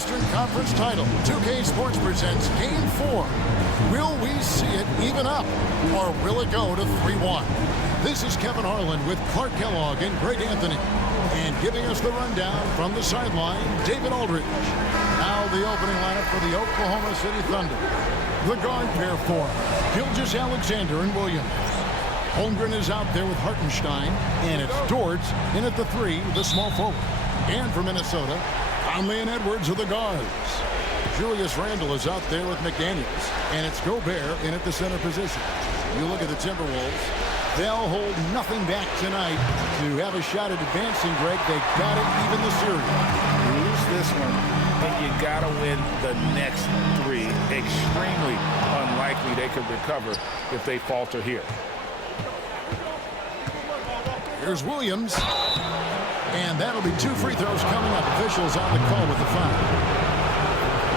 Western Conference title. 2K Sports presents Game 4. Will we see it even up, or will it go to 3-1? This is Kevin Harlan with Clark Kellogg and Greg Anthony. And giving us the rundown from the sideline, David Aldridge. Now the opening lineup for the Oklahoma City Thunder. The guard pair form, Gilgeous-Alexander and Williams. Holmgren is out there with Hartenstein, and it's Dort in at the 3, the small forward. And for Minnesota, Conley and Edwards are the guards. Julius Randle is out there with McDaniels, and it's Gobert in at the center position. You look at the Timberwolves, they'll hold nothing back tonight to have a shot at advancing, Greg. They got to even the series. Lose this one, and you got to win the next 3. Extremely unlikely they could recover if they falter here. Here's Williams. And that'll be 2 free throws coming up. Officials on the call with the foul.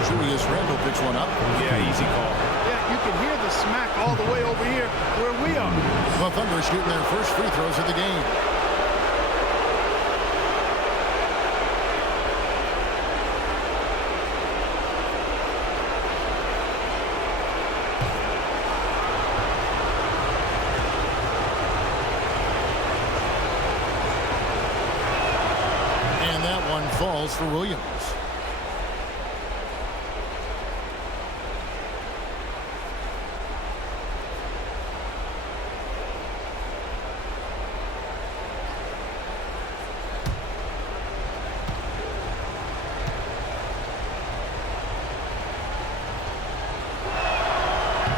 Julius Randle picks one up. Yeah, easy call. Yeah, you can hear the smack all the way over here where we are. The Thunder shooting their first free throws of the game. Falls for Williams.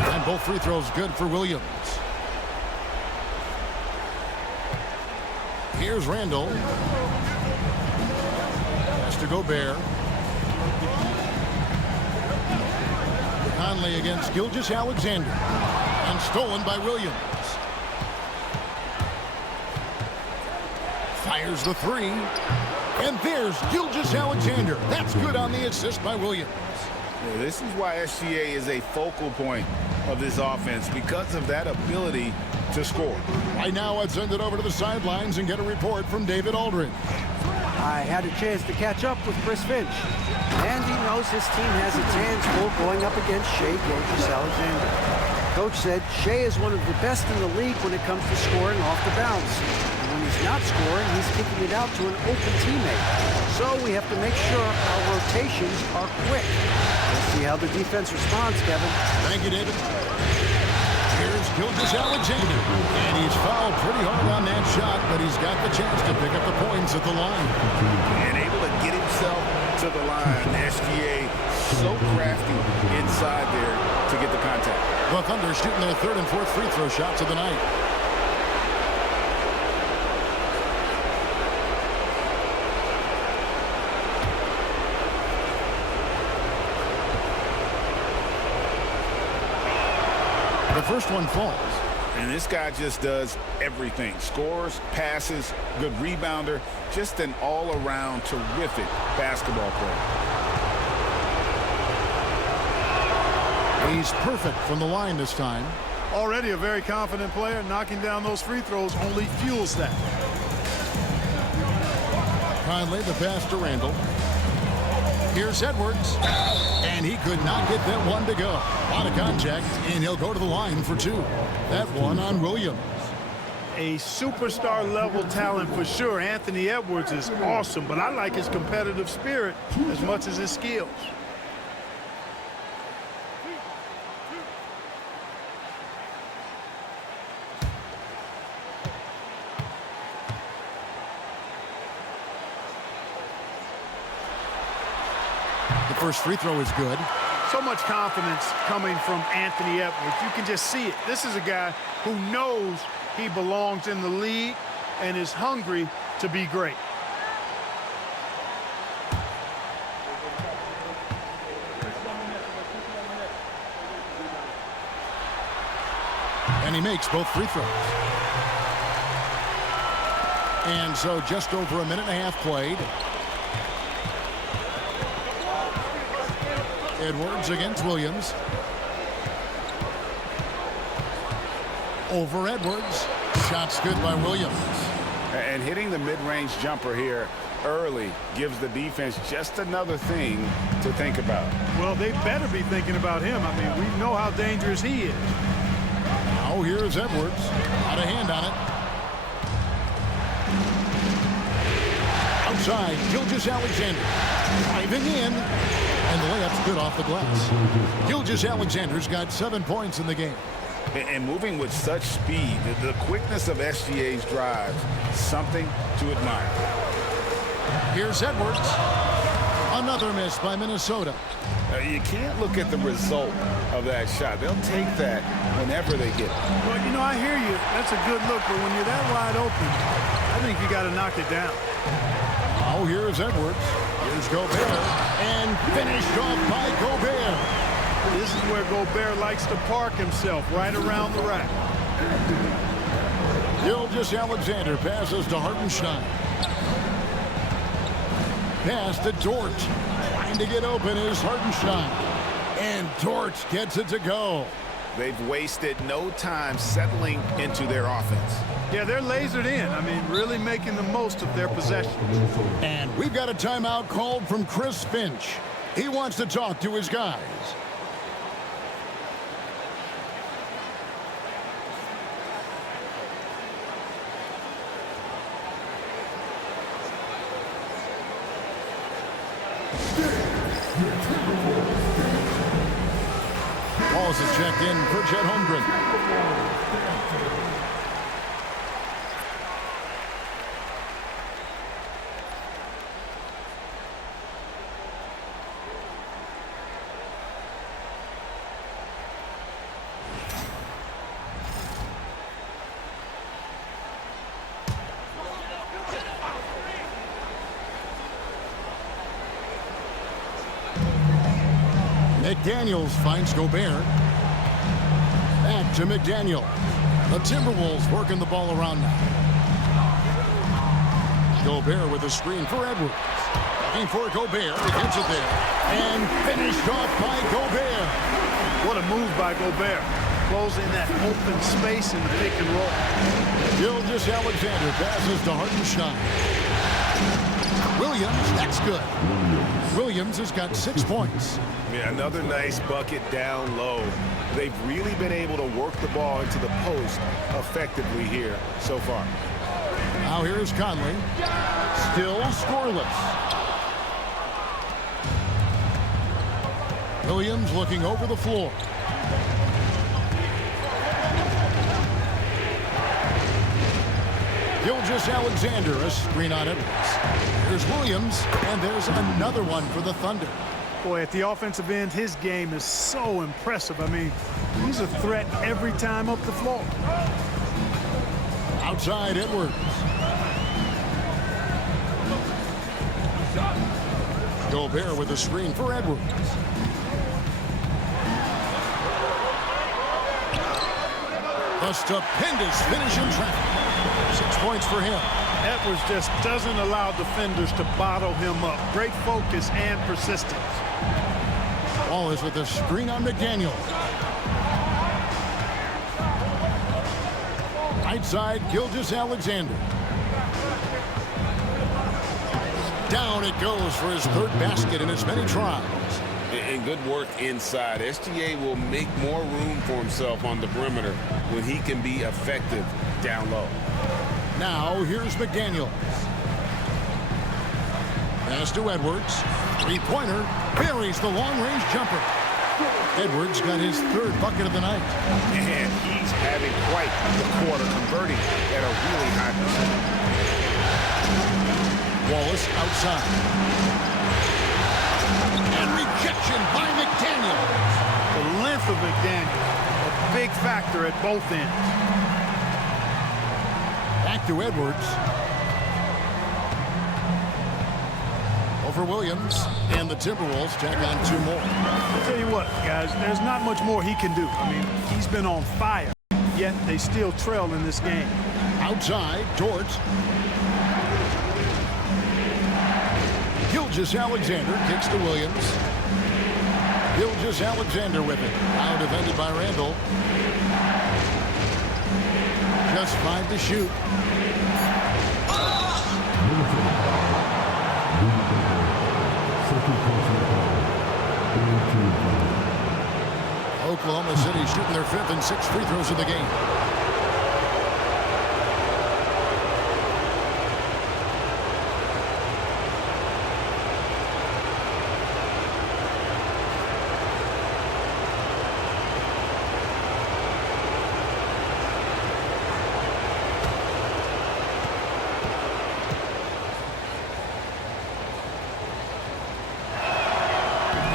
And both free throws good for Williams. Here's Randle. To Gobert. Conley against Gilgeous-Alexander. And stolen by Williams. Fires the 3. And there's Gilgeous-Alexander. That's good on the assist by Williams. Yeah, this is why SGA is a focal point of this offense, because of that ability to score. Right now, let's send it over to the sidelines and get a report from David Aldridge. I had a chance to catch up with Chris Finch, and he knows his team has its hands full going up against Shai Gilgeous-Alexander. Coach said Shai is one of the best in the league when it comes to scoring off the bounce. And when he's not scoring, he's kicking it out to an open teammate. So we have to make sure our rotations are quick. We'll see how the defense responds, Kevin. Thank you, David. Here's Gilgeous-Alexander, and he's fouled pretty hard on that shot, but he's got the chance to pick up the points at the line. And able to get himself to the line. SGA so crafty inside there to get the contact. The Thunder shooting their 3rd and 4th free throw shots of the night. The first one falls. And this guy just does everything. Scores, passes, good rebounder. Just an all-around terrific basketball player. He's perfect from the line this time. Already a very confident player. Knocking down those free throws only fuels that. Conley, the pass to Randle. Here's Edwards. And he could not get that one to go. A lot of contact, and he'll go to the line for 2. That one on Williams. A superstar level talent for sure. Anthony Edwards is awesome, but I like his competitive spirit as much as his skills. The first free throw is good. So much confidence coming from Anthony Edwards. You can just see it. This is a guy who knows he belongs in the league and is hungry to be great. And he makes both free throws. And so just over a minute and a half played. Edwards against Williams. Over Edwards. Shots good by Williams. And hitting the mid-range jumper here early gives the defense just another thing to think about. Well, they better be thinking about him. I mean, we know how dangerous he is. Now here's Edwards. Got a hand on it. Outside, Gilgeous-Alexander. Driving in. And the layup's good off the glass. Gilgeous-Alexander's got 7 points in the game. And moving with such speed, the quickness of SGA's drives, something to admire. Here's Edwards. Another miss by Minnesota. You can't look at the result of that shot. They'll take that whenever they get it. Well, you know, I hear you. That's a good look, but when you're that wide open, I think you got to knock it down. Oh, here's Edwards. Here's Gobert. And finished off by Gobert. This is where Gobert likes to park himself, right around the rack. Gilgeous-Alexander passes to Hartenstein. Pass to Dort. Trying to get open is Hartenstein. And Dort gets it to go. They've wasted no time settling into their offense. Yeah, they're lasered in. I mean, really making the most of their possession. And we've got a timeout called from Chris Finch. He wants to talk to his guys. Calls a check in for Chet Holmgren. McDaniels finds Gobert. Back to McDaniel. The Timberwolves working the ball around now. Gobert with a screen for Edwards. Looking for Gobert. He gets it there. And finished off by Gobert. What a move by Gobert. Closing that open space in the pick and roll. Gilgeous-Alexander passes to Hartenstein. Williams, that's good. Williams has got 6 points. Yeah, another nice bucket down low. They've really been able to work the ball into the post effectively here so far. Now here's Conley. Still scoreless. Williams looking over the floor. Gilgeous-Alexander, a screen on Edwards. There's Williams, and there's another one for the Thunder. Boy, at the offensive end, his game is so impressive. I mean, he's a threat every time up the floor. Outside Edwards. Gobert with a screen for Edwards. A stupendous finish in traffic. 6 points for him. Edwards just doesn't allow defenders to bottle him up. Great focus and persistence. Wallace with a screen on McDaniel. Right side, Gilgeous-Alexander. Down it goes for his third basket in as many tries. And good work inside. SGA will make more room for himself on the perimeter when he can be effective down low. Now here's McDaniels. Pass to Edwards. Three-pointer. Buries the long-range jumper. Edwards got his third bucket of the night. And he's having quite the quarter, converting at a really high percentage. Wallace outside. And rejection by McDaniel. The length of McDaniel, a big factor at both ends. Back to Edwards. Over Williams. And the Timberwolves tack on 2 more. I'll tell you what, guys, there's not much more he can do. I mean, he's been on fire, yet they still trail in this game. Outside, Dort. Gilgeous-Alexander kicks to Williams. Gilgeous-Alexander with it. Now defended by Randall. Just 5 to shoot. Oklahoma City shooting their 5th and 6th free throws of the game.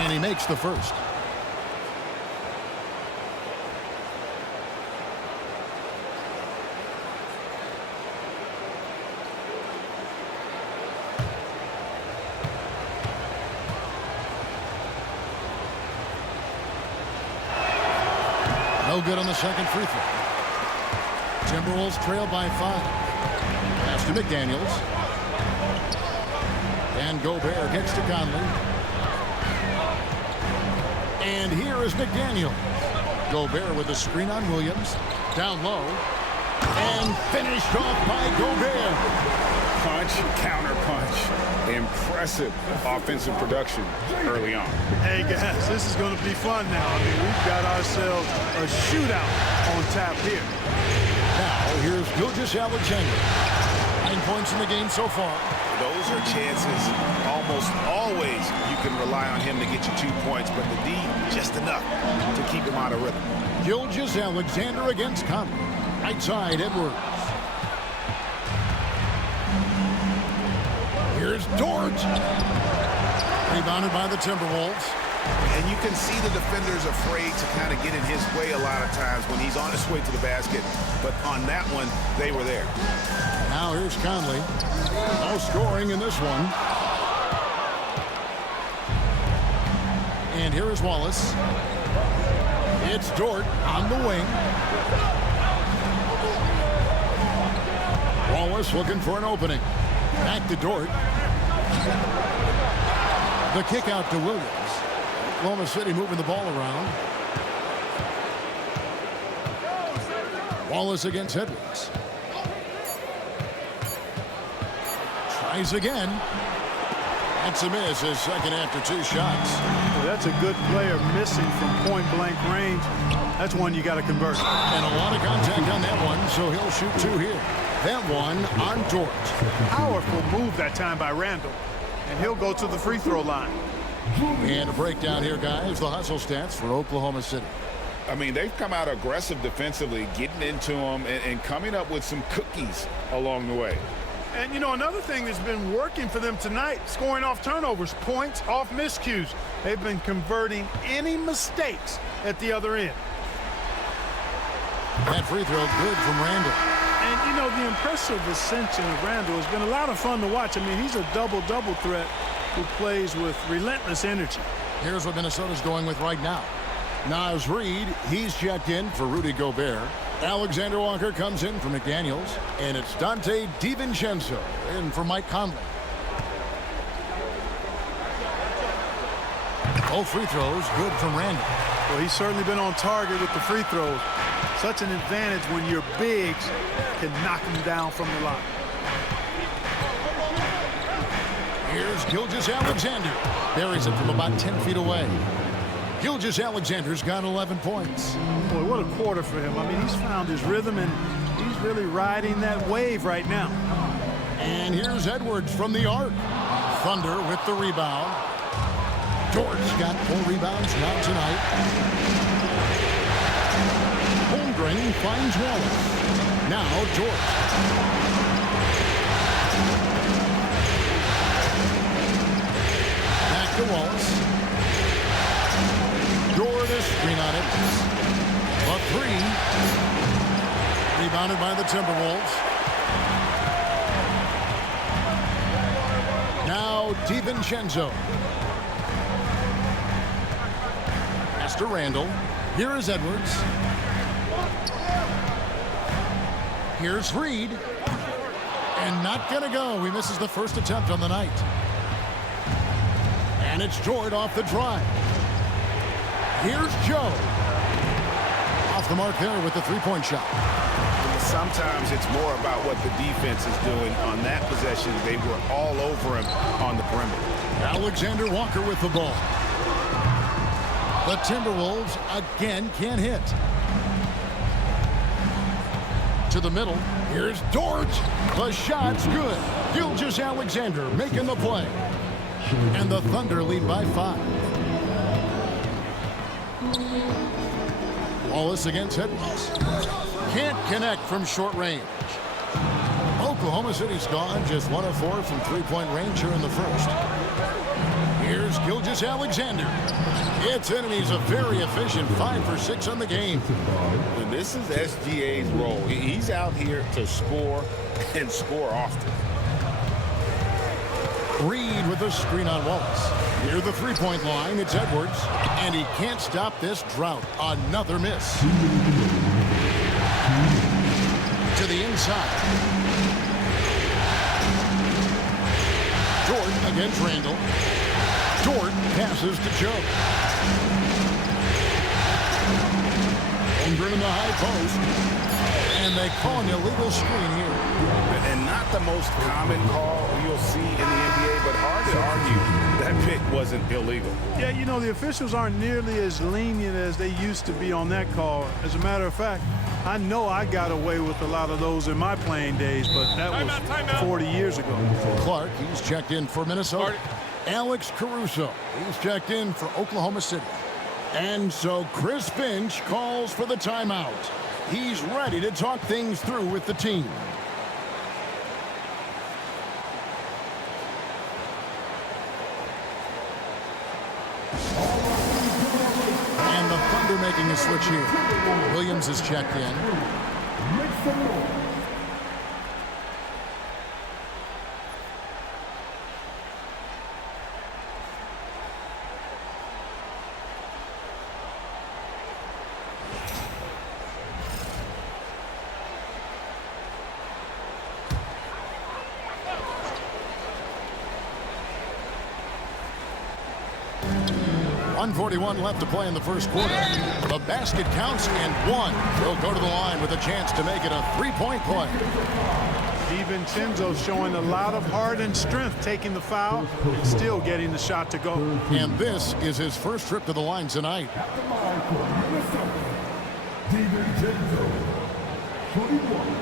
And he makes the first. No good on the second free throw. Timberwolves trail by 5. Pass to McDaniels. And Gobert gets to Conley. And here is McDaniel. Gobert with a screen on Williams. Down low. And finished off by Gobert. Punch, counter punch. Impressive offensive production early on. Hey, guys, this is going to be fun now. I mean, we've got ourselves a shootout on tap here. Now, here's Gilgeous-Alexander. 9 points in the game so far. Those are chances almost always you can rely on him to get you 2 points, but the D, just enough to keep him out of rhythm. Gilgeous-Alexander against Conley. Right side, Edwards. Here's Dort. Rebounded by the Timberwolves. And you can see the defender's afraid to kind of get in his way a lot of times when he's on his way to the basket. But on that one, they were there. Now here's Conley. No scoring in this one. And here is Wallace. It's Dort on the wing. Wallace looking for an opening. Back to Dort. The kick out to Williams. Oklahoma City moving the ball around. Wallace against Edwards. Tries again. That's a miss, his second after 2 shots. Well, that's a good player missing from point-blank range. That's one you got to convert. And a lot of contact on that one, so he'll shoot 2 here. That one on Dort. Powerful move that time by Randall. And he'll go to the free throw line. And a breakdown here, guys. The hustle stats for Oklahoma City. I mean, they've come out aggressive defensively, getting into them and coming up with some cookies along the way. And, you know, another thing that's been working for them tonight, scoring off turnovers, points off miscues. They've been converting any mistakes at the other end. That free throw good from Randall. And, you know, the impressive ascension of Randall has been a lot of fun to watch. I mean, he's a double-double threat who plays with relentless energy. Here's what Minnesota's going with right now. Naz Reid, he's checked in for Rudy Gobert. Alexander Walker comes in for McDaniels. And it's Dante DiVincenzo in for Mike Conley. Both free throws good from Randall. Well, he's certainly been on target with the free throws. Such an advantage when your bigs can knock them down from the line. Here's Gilgeous-Alexander. Buries it from about 10 feet away. Gilgeous-Alexander's got 11 points. Boy, what a quarter for him. I mean, he's found his rhythm, and he's really riding that wave right now. And here's Edwards from the arc. Thunder with the rebound. Dort's got 4 rebounds now tonight. Holmgren finds Wallace. Now Dort. Back to Wallace. Dort is screen on it. A 3. Rebounded by the Timberwolves. Now DiVincenzo. Pass to Randall. Here is Edwards. Here's Reid. And not going to go. He misses the first attempt on the night. And it's Dort off the drive. Here's Joe. Off the mark there with the 3-point shot. Sometimes it's more about what the defense is doing. On that possession, they were all over him on the perimeter. Alexander Walker with the ball. The Timberwolves again can't hit. To the middle. Here's Dort. The shot's good. Gilgeous-Alexander making the play. And the Thunder lead by 5. Wallace against Edwards. Can't connect from short range. Oklahoma City's gone just 1 of 4 from three-point range here in the first. Here's Gilgeous-Alexander. It's in, and he's a very efficient 5 for 6 on the game. And this is SGA's role. He's out here to score and score often. Reed with a screen on Wallace. Near the three-point line, it's Edwards. And he can't stop this drought. Another miss. To the inside. Dort against Randall. Dort passes to Joe. Holmgren in the high post. And they call an illegal screen here. And not the most common call you'll see in the NBA, but hard to argue that pick wasn't illegal. Yeah, you know, the officials aren't nearly as lenient as they used to be on that call. As a matter of fact, I know I got away with a lot of those in my playing days, but that was 40 years ago. Clark, he's checked in for Minnesota. Alex Caruso, he's checked in for Oklahoma City. And so Chris Finch calls for the timeout. He's ready to talk things through with the team. And the Thunder making a switch here. Williams is checked in. .141 left to play in the first quarter. The basket counts and 1. He'll go to the line with a chance to make it a three-point play. DiVincenzo showing a lot of heart and strength, taking the foul and still getting the shot to go. And this is his first trip to the line tonight. At the line for Minnesota, DiVincenzo, 21.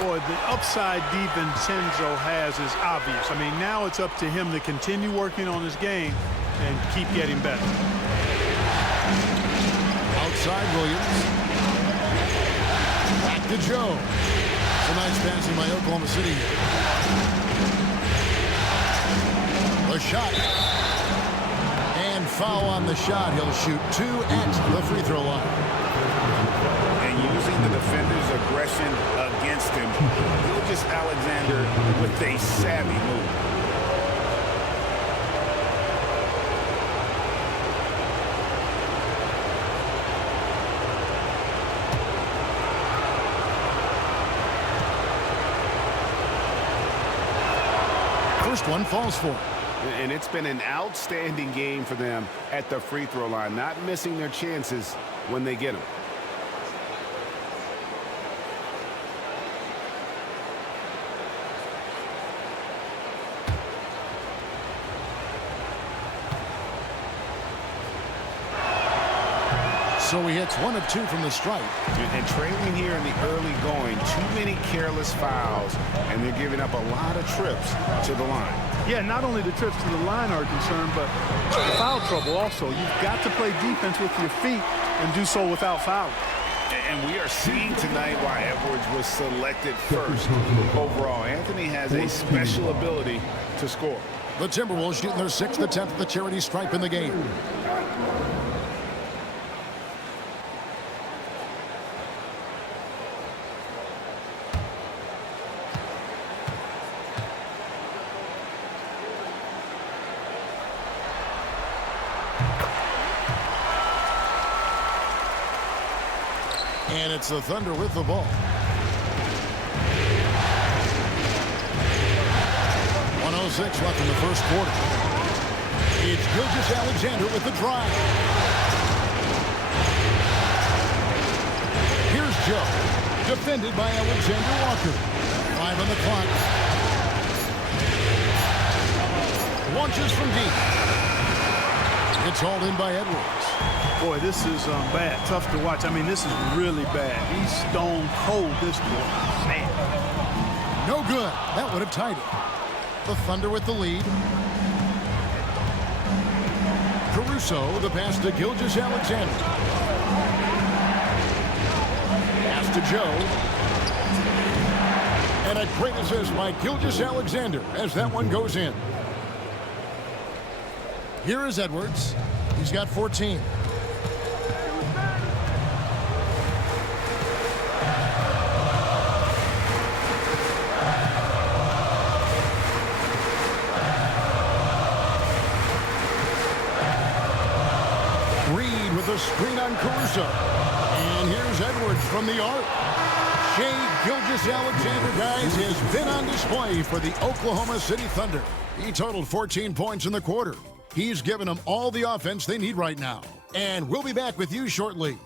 Boy, the upside DiVincenzo has is obvious. I mean, now it's up to him to continue working on his game and keep getting better. Outside Williams. Back to Joe. It's a nice passing by Oklahoma City here. The shot. And foul on the shot. He'll shoot 2 at the free throw line. And using the defender's aggression against him, Gilgeous-Alexander with a savvy move. First one falls for him. And it's been an outstanding game for them at the free throw line, not missing their chances when they get them. So he hits 1 of 2 from the stripe. And trailing here in the early going, too many careless fouls, and they're giving up a lot of trips to the line. Yeah, not only the trips to the line are concerned, but the foul trouble also. You've got to play defense with your feet and do so without fouling. And we are seeing tonight why Edwards was selected first overall. Anthony has a special ability to score. The Timberwolves shooting their 6th attempt at the charity stripe in the game. And it's the Thunder with the ball. 1:06 left in the first quarter. It's Gilgeous-Alexander with the drive. Here's Joe. Defended by Alexander Walker. 5 on the clock. Launches from deep. It's hauled in by Edwards. Boy, this is bad. Tough to watch. I mean, this is really bad. He's stone cold this quarter. Man. No good. That would have tied it. The Thunder with the lead. Caruso, the pass to Gilgeous-Alexander. Pass to Joe. And a great assist by Gilgeous-Alexander as that one goes in. Here is Edwards. He's got 14. Reed with a screen on Caruso. And here's Edwards from the arc. Shai Gilgeous-Alexander, guys, has been on display for the Oklahoma City Thunder. He totaled 14 points in the quarter. He's given them all the offense they need right now. And we'll be back with you shortly.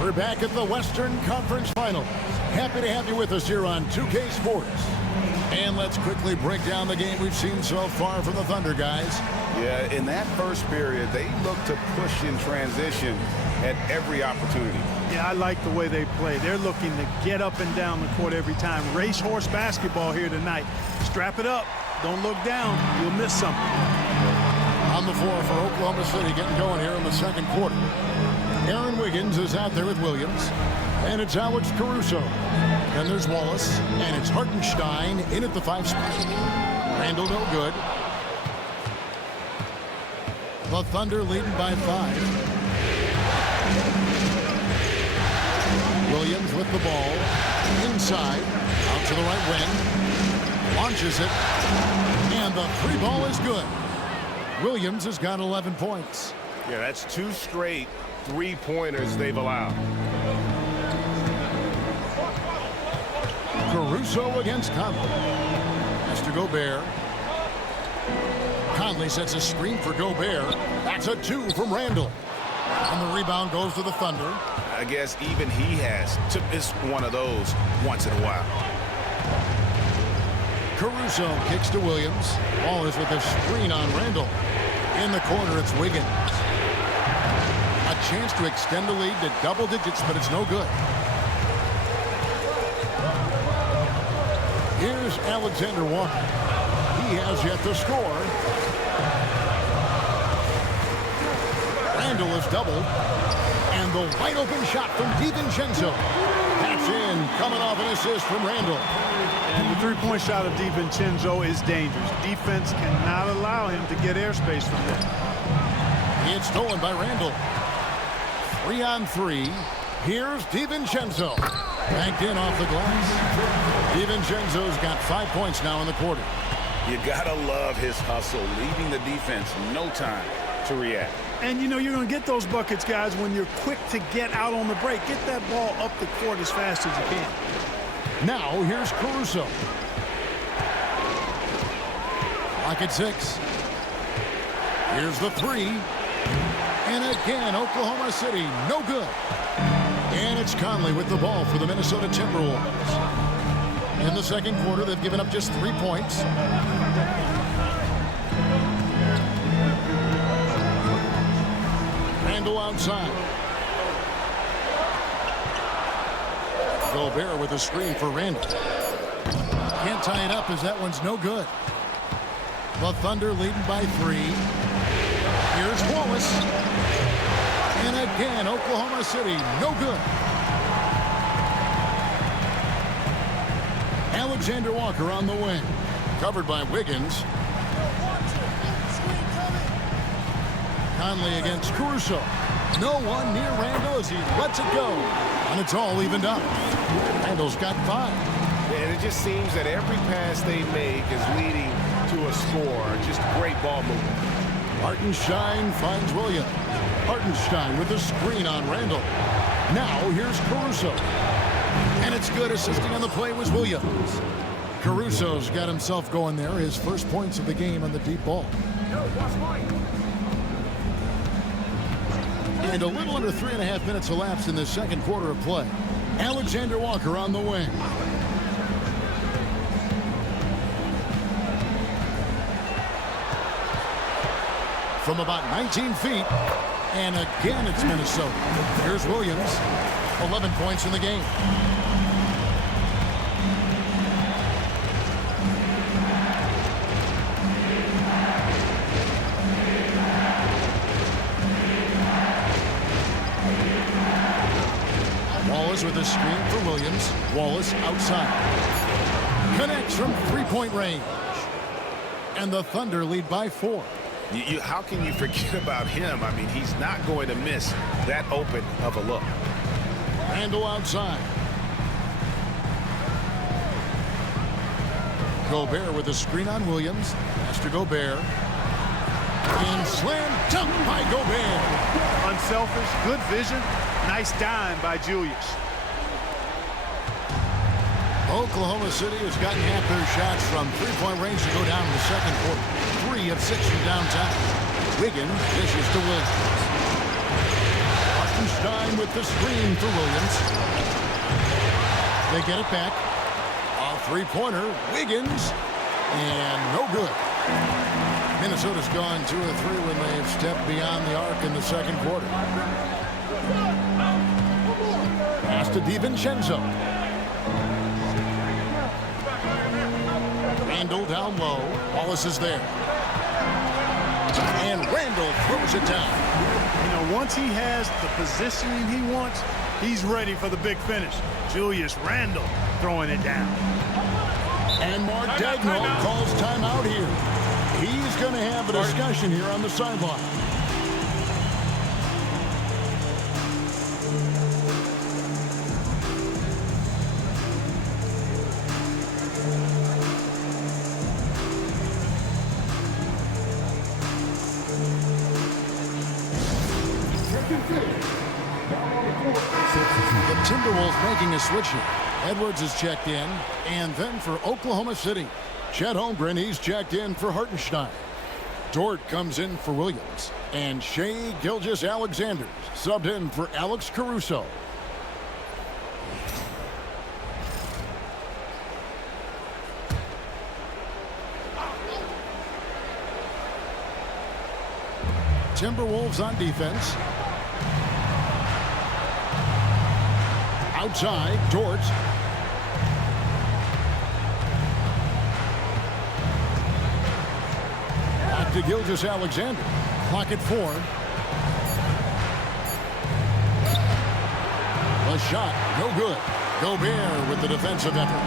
We're back at the Western Conference Finals. Happy to have you with us here on 2K Sports. And let's quickly break down the game we've seen so far from the Thunder, guys. Yeah, in that first period, they looked to push in transition at every opportunity. Yeah, I like the way they play. They're looking to get up and down the court every time. Racehorse basketball here tonight. Strap it up. Don't look down. You'll miss something. On the floor for Oklahoma City, getting going here in the second quarter. Aaron Wiggins is out there with Williams. And it's Alex Caruso. Then there's Wallace. And it's Hartenstein in at the 5 spot. Randall no good. The Thunder leading by 5. Williams with the ball. Inside. Out to the right wing. Launches it. And the 3 ball is good. Williams has got 11 points. Yeah, that's 2 straight 3-pointers they've allowed. Caruso against Conley. Has to Gobert. Conley sets a screen for Gobert. That's a 2 from Randall. And the rebound goes to the Thunder. I guess even he has to miss one of those once in a while. Caruso kicks to Williams. Ball is with a screen on Randall. In the corner, it's Wiggins. A chance to extend the lead to double digits, but it's no good. Here's Alexander Walker. He has yet to score. Randall is doubled. And the wide open shot from DiVincenzo. That's in, coming off an assist from Randall. And the 3-point shot of DiVincenzo is dangerous. Defense cannot allow him to get airspace from there. It's stolen by Randall. 3 on 3. Here's DiVincenzo. Banked in off the glass. DiVincenzo's got 5 points now in the quarter. You gotta love his hustle, leaving the defense no time to react. And you know you're going to get those buckets, guys, when you're quick to get out on the break. Get that ball up the court as fast as you can. Now here's Caruso. Lock at 6. Here's the 3. And again, Oklahoma City, no good. And it's Conley with the ball for the Minnesota Timberwolves. In the second quarter, they've given up just 3 points. Randall outside. Gobert with a screen for Randall. Can't tie it up as that one's no good. The Thunder leading by 3. Here's Wallace. And again, Oklahoma City, no good. Alexander Walker on the wing. Covered by Wiggins. Conley against Caruso. No one near Randall as he lets it go. And it's all evened up. Randall's got 5. And it just seems that every pass they make is leading to a score. ball movement. Hartenstein finds Williams. Hartenstein with the screen on Randall. Now here's Caruso. And it's good. Assisting on the play was Williams. Caruso's got himself going there. His first points of the game on the deep ball. And a little under 3.5 minutes elapsed in the second quarter of play. Alexander Walker on the wing. From about 19 feet. And again, it's Minnesota. Here's Williams. 11 points in the game. Wallace with a screen for Williams. Wallace outside. Connects from three-point range. And the Thunder lead by 4. How can you forget about him? I mean, he's not going to miss that open of a look. Randall outside. Gobert with a screen on Williams. Pass to Gobert. And slam dunk by Gobert. Unselfish, good vision. Nice dime by Julius. Oklahoma City has gotten half their shots from three-point range to go down in the second quarter. 3 of 6 from downtown. Wiggins dishes to Williams. Hartenstein with the screen for Williams. They get it back. A three-pointer. Wiggins. And no good. Minnesota's gone 2 of 3 when they've stepped beyond the arc in the second quarter. Pass to DiVincenzo. Randall down low. Wallace is there. And Randall throws it down. You know, once he has the positioning he wants, he's ready for the big finish. Julius Randall throwing it down. And Mark Dagnall calls timeout here. He's going to have a discussion here on the sideline. The Timberwolves making a switch here. Edwards is checked in, and then for Oklahoma City, Chet Holmgren, he's checked in for Hartenstein. Dort comes in for Williams, and Shai Gilgeous-Alexander subbed in for Alex Caruso. Timberwolves on defense. Outside, Dort. Back to Gilgeous-Alexander. Clock at 4. A shot, no good. Gobert with the defensive effort.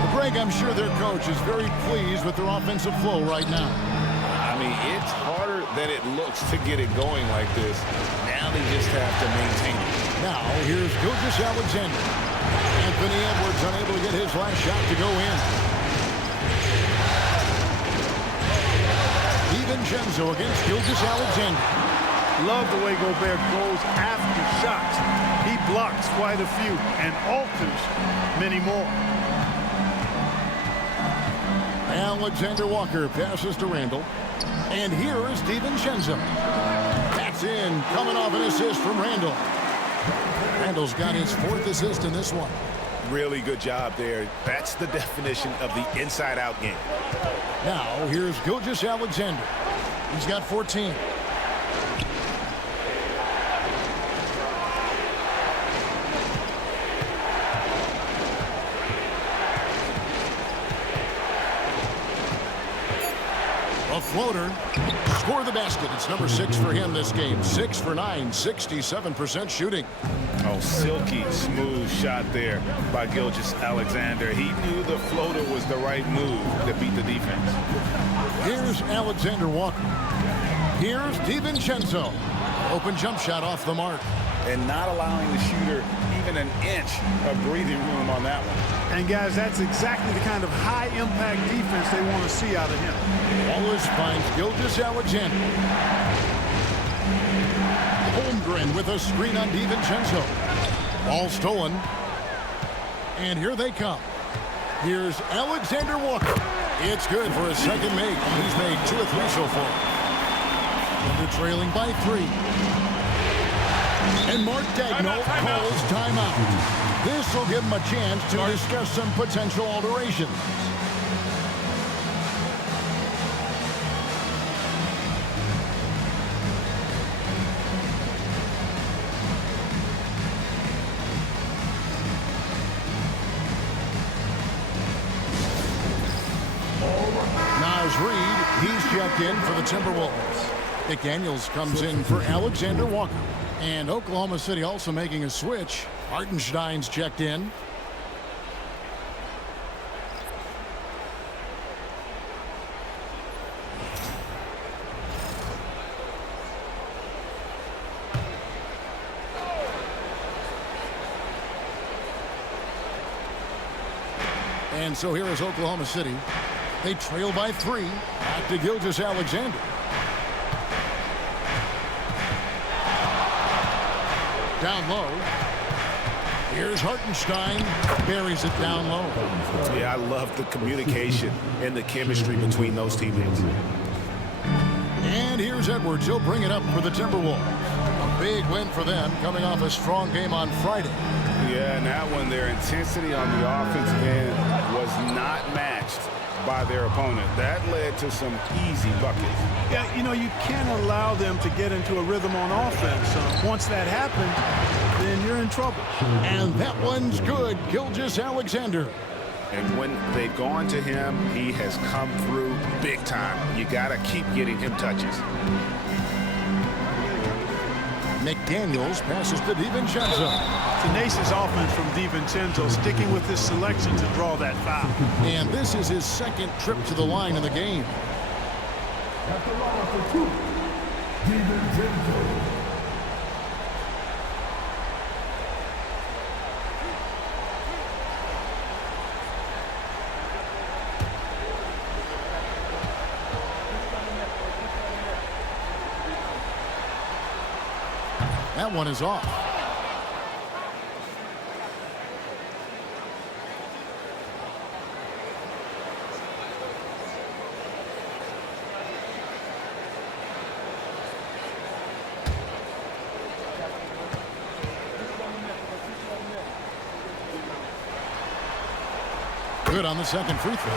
Well, Greg, I'm sure their coach is very pleased with their offensive flow right now. I mean, it's harder than it looks to get it going like this. Now they just have to maintain it. Now, here's Gilgeous-Alexander. Anthony Edwards unable to get his last shot to go in. DiVincenzo against Gilgeous-Alexander. Love the way Gobert goes after shots. He blocks quite a few and alters many more. Alexander Walker passes to Randall. And here is DiVincenzo. That's in, coming off an assist from Randall. Randall's got his 4th assist in this one. Really good job there. That's the definition of the inside-out game. Now, here's Gilgeous-Alexander. He's got 14. A floater. Score the basket. It's number 6 for him this game. 6 for 9, 67% shooting. Oh, silky smooth shot there by Gilgeous-Alexander. He knew the floater was the right move to beat the defense. Here's Alexander Walker. Here's DiVincenzo. Open jump shot off the mark. And not allowing the shooter even an inch of breathing room on that one. And, guys, that's exactly the kind of high-impact defense they want to see out of him. Wallace finds Gilgeous-Alexander. Holmgren with a screen on DiVincenzo. Ball stolen. And here they come. Here's Alexander Walker. It's good for a second make. He's made 2 of 3 so far. Thunder trailing by 3. And Mark Daigneault calls timeout. This will give him a chance to discuss some potential alterations. He's checked in for the Timberwolves. McDaniels comes in for Alexander Walker. And Oklahoma City also making a switch. Hartenstein's checked in. And so here is Oklahoma City. They trail by 3. Back to Gilgeous-Alexander. Down low. Here's Hartenstein. Buries it down low. Yeah, I love the communication and the chemistry between those teammates. And here's Edwards. He'll bring it up for the Timberwolves. A big win for them, coming off a strong game on Friday. Yeah, and that one, their intensity on the offensive end was not matched by their opponent. That led to some easy buckets. Yeah, you know, you can't allow them to get into a rhythm on offense. Once that happens, then you're in trouble. And that one's good. Gilgeous-Alexander. And when they've gone to him, he has come through big time. You got to keep getting him touches. McDaniels passes to DiVincenzo. Tenacious offense from DiVincenzo, sticking with his selection to draw that foul. And this is his second trip to the line in the game. At the line for 2, DiVincenzo. That one is off. Good on the second free throw.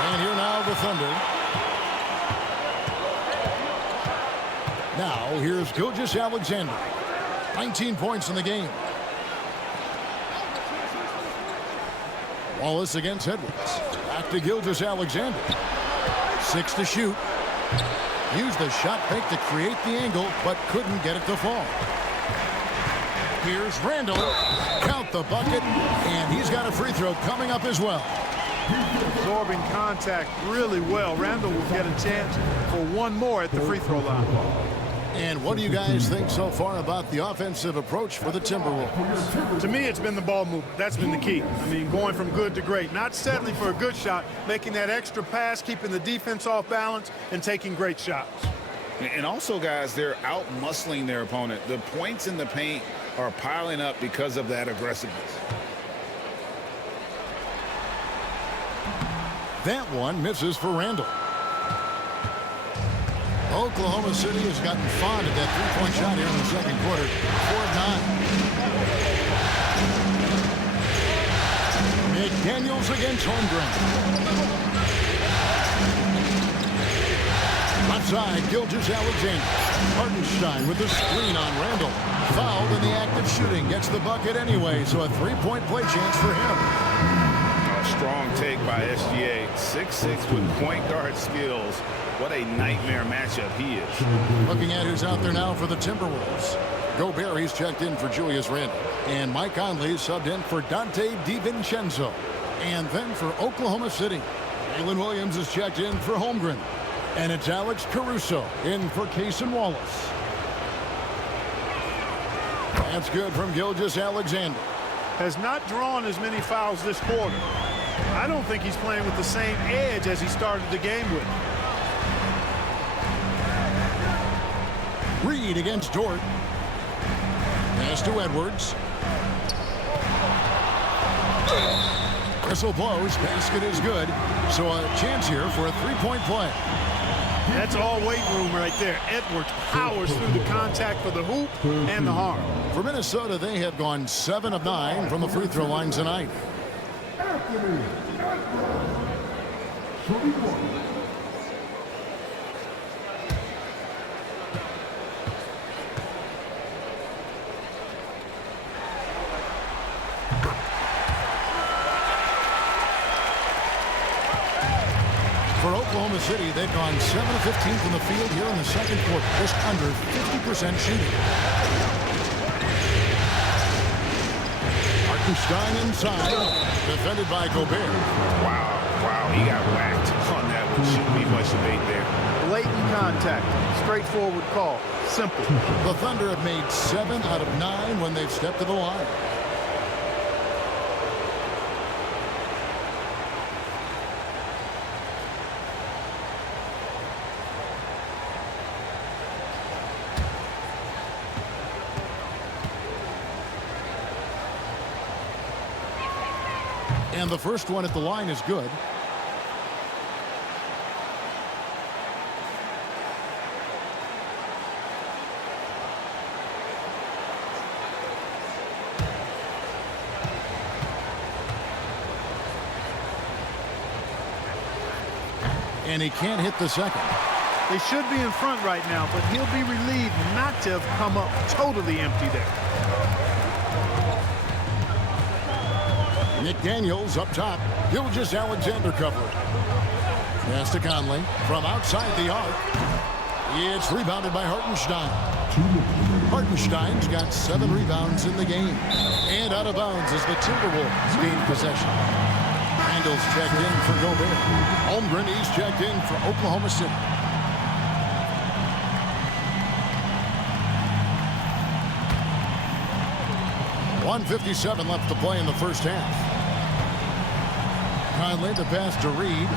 And here now the Thunder. Now, here's Gilgeous-Alexander. 19 points in the game. Wallace against Edwards. Back to Gilgeous-Alexander. 6 to shoot. Used the shot fake to create the angle, but couldn't get it to fall. Here's Randall. Count the bucket, and he's got a free throw coming up as well. Absorbing contact really well. Randall will get a chance for one more at the free throw line. And what do you guys think so far about the offensive approach for the Timberwolves? To me, it's been the ball movement. That's been the key. I mean, going from good to great. Not settling for a good shot, making that extra pass, keeping the defense off balance, and taking great shots. And also, guys, they're out-muscling their opponent. The points in the paint are piling up because of that aggressiveness. That one misses for Randall. Oklahoma City has gotten fond of that three-point shot here in the second quarter. 4-9. McDaniels against Holmgren. Left side, Gilgeous-Alexander. Hartenstein with the screen on Randall. Fouled in the act of shooting. Gets the bucket anyway, so a three-point play chance for him. A strong take by SGA. 6'6" with point guard skills. What a nightmare matchup he is. Looking at who's out there now for the Timberwolves. Gobert, he's checked in for Julius Randle. And Mike Conley subbed in for Dante DiVincenzo. And then for Oklahoma City, Jalen Williams is checked in for Holmgren. And it's Alex Caruso in for Cason Wallace. That's good from Gilgeous-Alexander. has not drawn as many fouls this quarter. I don't think he's playing with the same edge as he started the game with. Reed against Dort. Pass to Edwards. Whistle blows. Basket is good. So a chance here for a three-point play. That's all weight room right there. Edwards powers through the contact for the hoop and the harm. For Minnesota, they have gone 7 of 9 from the free throw line tonight. For Oklahoma City, they've gone 7 of 15 from the field here in the second quarter, just under 50% shooting. Hartenstein inside, defended by Gobert. Wow, he got whacked on that one. Shouldn't be much debate there. Blatant contact, straightforward call, simple. The Thunder have made 7 out of 9 when they've stepped to the line. And the first one at the line is good. And he can't hit the second. They should be in front right now, but he'll be relieved not to have come up totally empty there. McDaniels up top. Gilgeous-Alexander covering. Pass to Conley from outside the arc. It's rebounded by Hartenstein. Hartenstein's got 7 rebounds in the game. And out of bounds as the Timberwolves gain possession. Randall's checked in for Gobert. Holmgren, he's checked in for Oklahoma City. .157 left to play in the first half. Conley the pass to Reed.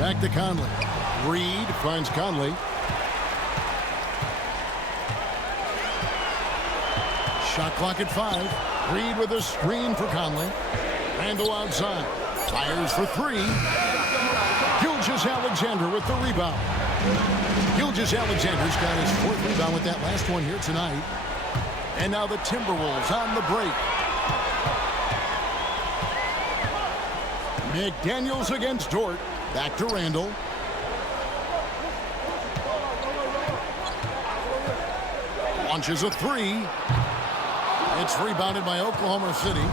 Back to Conley. Reed finds Conley. Shot clock at 5. Reed with a screen for Conley. Randall outside. Fires for 3. Gilgeous-Alexander with the rebound. Gilgeous-Alexander's got his 4th rebound with that last one here tonight. And now the Timberwolves on the break. McDaniels against Dort. Back to Randall. Launches a 3. It's rebounded by Oklahoma City.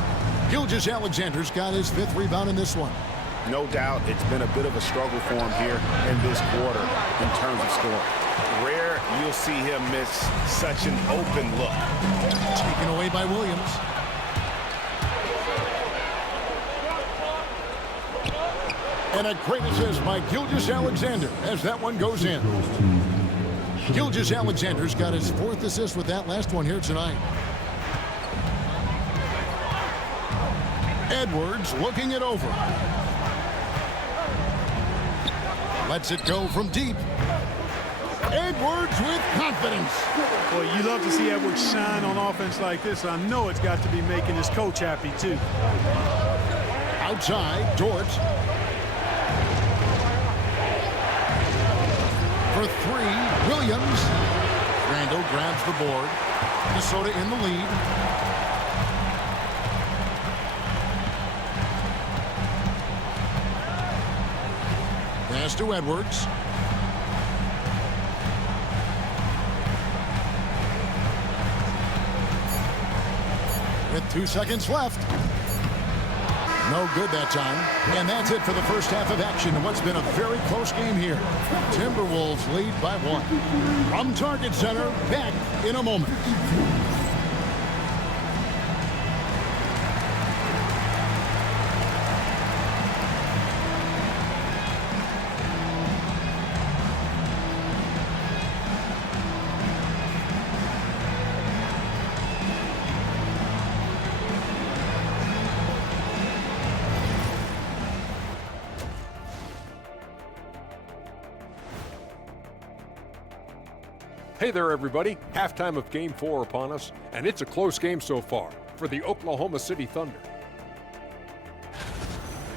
Gilgeous-Alexander's got his 5th rebound in this one. No doubt it's been a bit of a struggle for him here in this quarter in terms of scoring. Rare you'll see him miss such an open look. Taken away by Williams. And a great assist by Gilgeous-Alexander as that one goes in. Gilgeous-Alexander's got his 4th assist with that last one here tonight. Edwards looking it over. Lets it go from deep. Edwards with confidence. Boy, you love to see Edwards shine on offense like this. I know it's got to be making his coach happy, too. Outside, Dort. For 3, Williams. Randall grabs the board. Minnesota in the lead. Pass to Edwards. With 2 seconds left. No good that time. And that's it for the first half of action in what's been a very close game here. Timberwolves lead by 1. From Target Center, back in a moment. Hey there, everybody. Halftime of Game 4 upon us, and it's a close game so far for the Oklahoma City Thunder.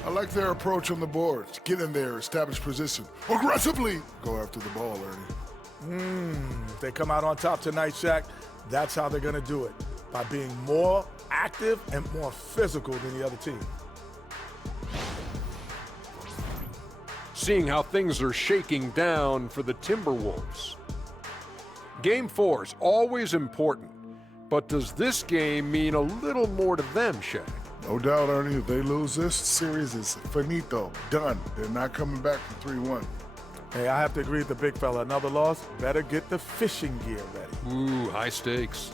I like their approach on the boards. Get in there, establish position. Aggressively go after the ball, Ernie. If they come out on top tonight, Shaq, that's how they're going to do it, by being more active and more physical than the other team. Seeing how things are shaking down for the Timberwolves. Game 4 is always important, but does this game mean a little more to them, Shaq? No doubt, Ernie. If they lose this series, is finito, done. They're not coming back from 3-1. Hey, I have to agree with the big fella. Another loss, better get the fishing gear ready. Ooh, high stakes.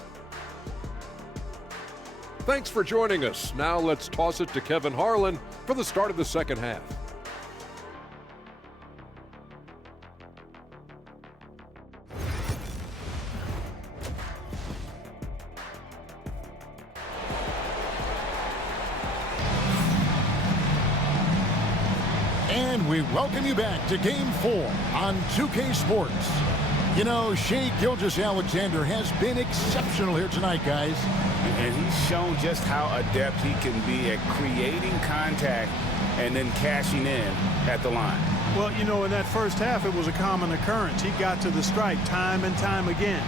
Thanks for joining us. Now let's toss it to Kevin Harlan for the start of the second half. And we welcome you back to Game 4 on 2K Sports. You know, Shai Gilgeous-Alexander has been exceptional here tonight, guys. And he's shown just how adept he can be at creating contact and then cashing in at the line. Well, you know, in that first half, it was a common occurrence. He got to the strike time and time again.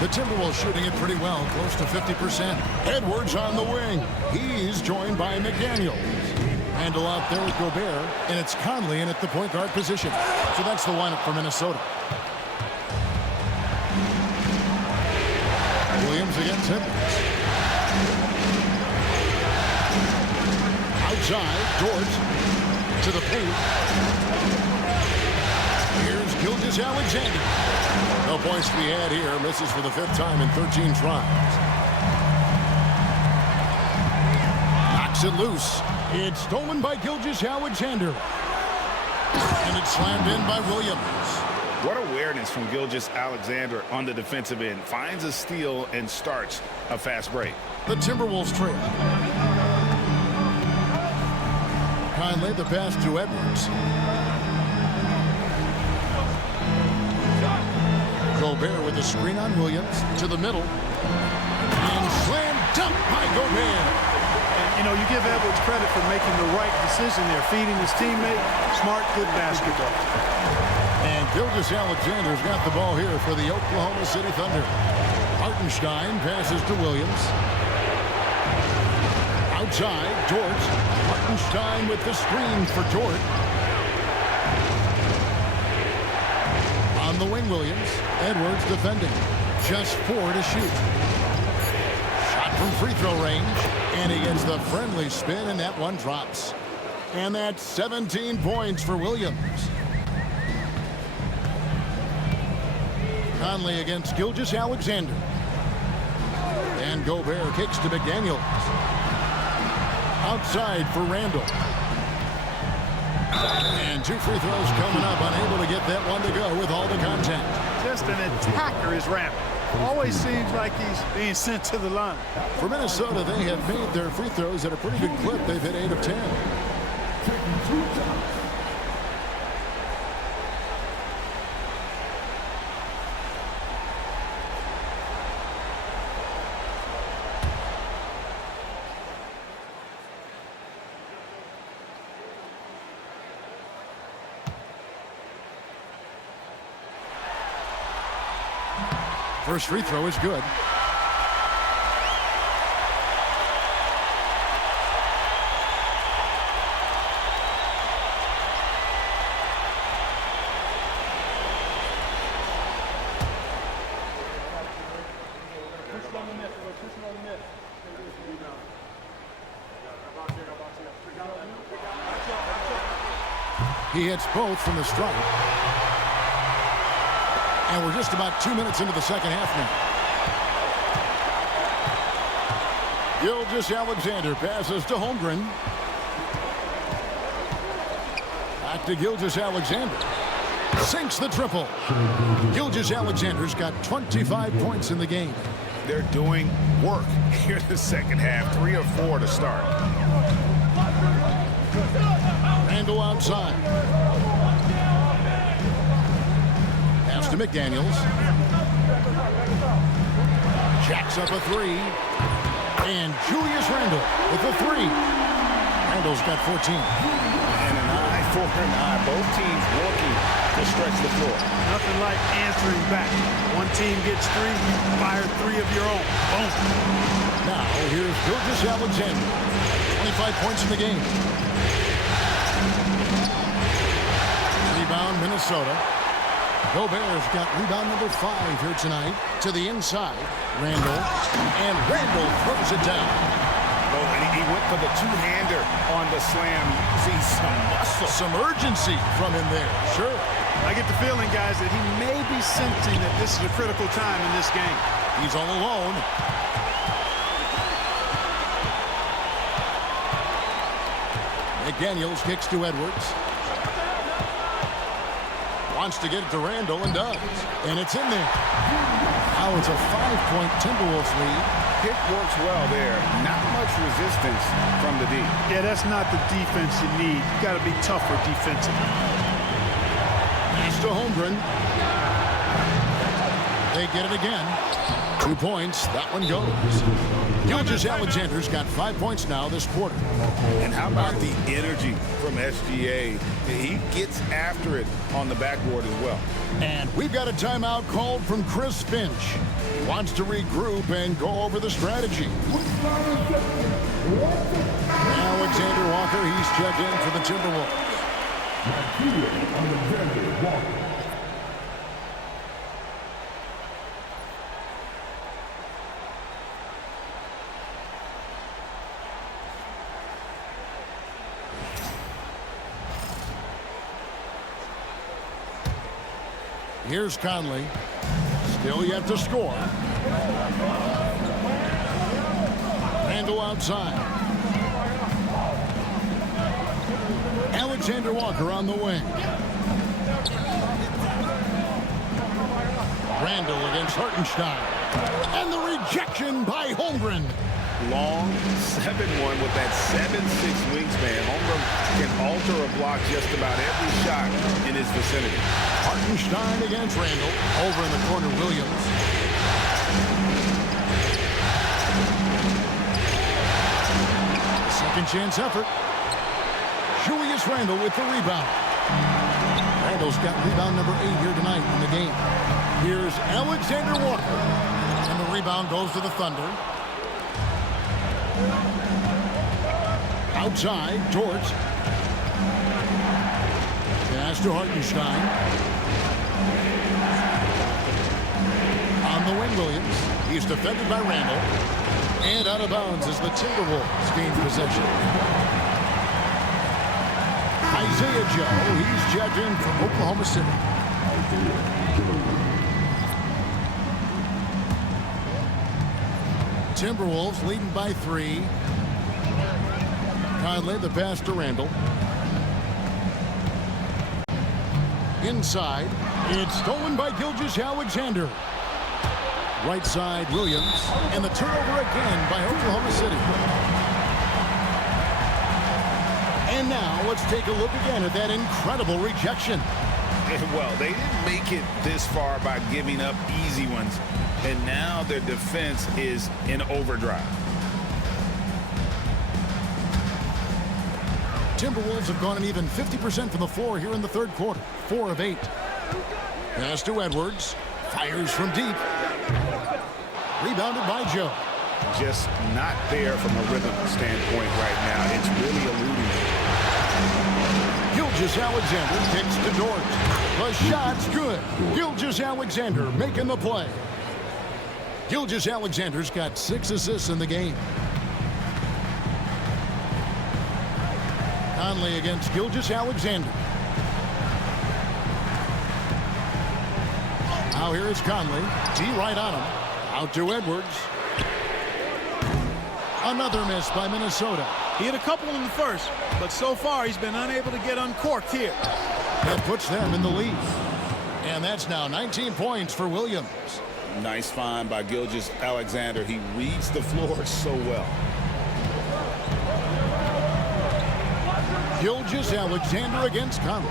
The Timberwolves shooting it pretty well, close to 50%. Edwards on the wing. He's joined by McDaniels. Handle out there with Gobert, and it's Conley in at the point guard position. So that's the lineup for Minnesota. Williams against Edwards. Outside, George to the paint. Here's Gilgeous-Alexander. No points to be had here. Misses for the 5th time in 13 tries. Knocks it loose. It's stolen by Gilgeous-Alexander. And it's slammed in by Williams. What awareness from Gilgeous-Alexander on the defensive end. Finds a steal and starts a fast break. The Timberwolves trail. Conley the pass to Edwards. Gobert with the screen on Williams to the middle. And slam dunk by Gobert. And, you know, you give Edwards credit for making the right decision there, feeding his teammate. Smart, good basketball. And Gilgeous-Alexander's got the ball here for the Oklahoma City Thunder. Hartenstein passes to Williams. Outside, George. Hartenstein with the screen for George. On the wing, Williams. Edwards defending. Just 4 to shoot. Shot from free throw range. And he gets the friendly spin, and that one drops. And that's 17 points for Williams. Conley against Gilgeous-Alexander. And Gobert kicks to McDaniels. Outside for Randall. And 2 free throws coming up, unable to get that one to go with all the contact. Just an attacker is rampant. Always seems like he's being sent to the line. For Minnesota, they have made their free throws at a pretty good clip. They've hit 8 of 10. First free throw is good. He hits both from the stripe. And we're just about 2 minutes into the second half now. Gilgeous-Alexander passes to Holmgren. Back to Gilgeous-Alexander. Sinks the triple. Gilgeous-Alexander's got 25 points in the game. they're doing work here in the second half. 3 or 4 to start. Randall outside. Pass to McDaniels. Jacks up a 3. And Julius Randle with a 3. Randall's got 14. And an eye for an eye. Both teams working to stretch the floor. Nothing like answering back. One team gets 3, you fire 3 of your own. Boom. Now here's Gilgeous Alexander. 25 points in the game. Rebound Minnesota. Gobert's got rebound number 5 here tonight. To the inside. Randall. And Randall throws it down. Oh, and he went for the two-hander on the slam, using some muscle. Some urgency from him there. Sure. I get the feeling, guys, that he may be sensing that this is a critical time in this game. He's all alone. McDaniels kicks to Edwards. Wants to get it to Randall and does. And it's in there. Now it's a 5-point Timberwolves lead. Pick works well there. Not much resistance from the D. Yeah, that's not the defense you need. You got to be tougher defensively. Pass to Holmgren. They get it again. 2 points. That one goes. Gilgeous Alexander's got 5 points now this quarter. And how about the energy from SGA? He gets after it on the backboard as well. And we've got a timeout called from Chris Finch. He wants to regroup and go over the strategy. Alexander Walker, he's checked in for the Timberwolves. Here's Conley. Still yet to score. Randall outside. Alexander Walker on the wing. Randall against Hartenstein. And the rejection by Holmgren. Long 7-1 with that 7'6" wingspan. Holmgren can alter a block just about every shot in his vicinity. Hartenstein against Randall. Over in the corner, Williams. Second chance effort. Julius Randle with the rebound. Randall's got rebound number 8 here tonight in the game. Here's Alexander Walker. And the rebound goes to the Thunder. Outside, George. Pass to Hartenstein. On the wing, Williams. He's defended by Randall. And out of bounds as the Timberwolves gain possession. Isaiah Joe, he's checked in from Oklahoma City. Timberwolves leading by 3. Conley, the pass to Randall. Inside, it's stolen by Gilgeous Alexander. Right side, Williams, and the turnover again by Oklahoma City. And now let's take a look again at that incredible rejection. Well, they didn't make it this far by giving up easy ones, and now their defense is in overdrive. Timberwolves have gone an even 50% from the floor here in the third quarter. 4 of 8. Pass to Edwards. Fires from deep. Rebounded by Joe. Just not there from a rhythm standpoint right now. It's really eluding him. Gilgeous Alexander kicks to Dort. The shot's good. Gilgeous Alexander making the play. Gilgeous Alexander's got 6 assists in the game. Conley against Gilgeous Alexander. Now here is Conley. D right on him. Out to Edwards. Another miss by Minnesota. He had a couple in the first, but so far he's been unable to get uncorked here. That puts them in the lead. And that's now 19 points for Williams. Nice find by Gilgeous-Alexander. He reads the floor so well. Gilgeous-Alexander against Conley.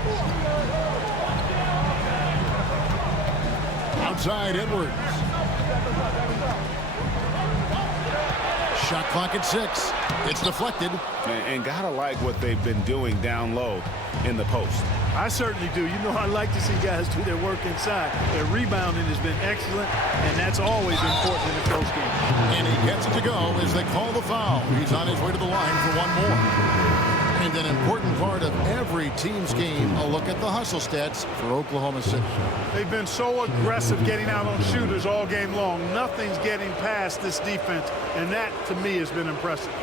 Outside Edwards. Shot clock at 6. It's deflected. And gotta like what they've been doing down low in the post. I certainly do. You know, I like to see guys do their work inside. Their rebounding has been excellent, and that's always important in a close game. And he gets it to go as they call the foul. He's on his way to the line for one more. And an important part of every team's game, a look at the hustle stats for Oklahoma City. They've been so aggressive getting out on shooters all game long. Nothing's getting past this defense, and that, to me, has been impressive.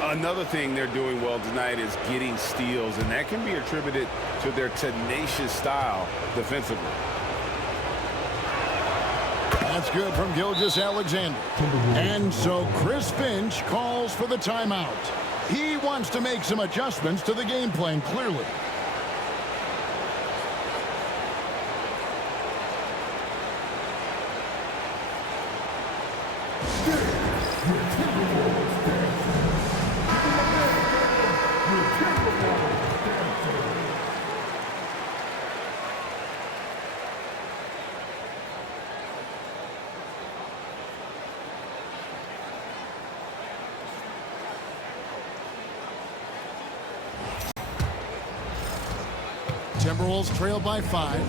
Another thing they're doing well tonight is getting steals, and that can be attributed to their tenacious style defensively. That's good from Gilgeous-Alexander. And so Chris Finch calls for the timeout. He wants to make some adjustments to the game plan, clearly. Timberwolves trail by 5.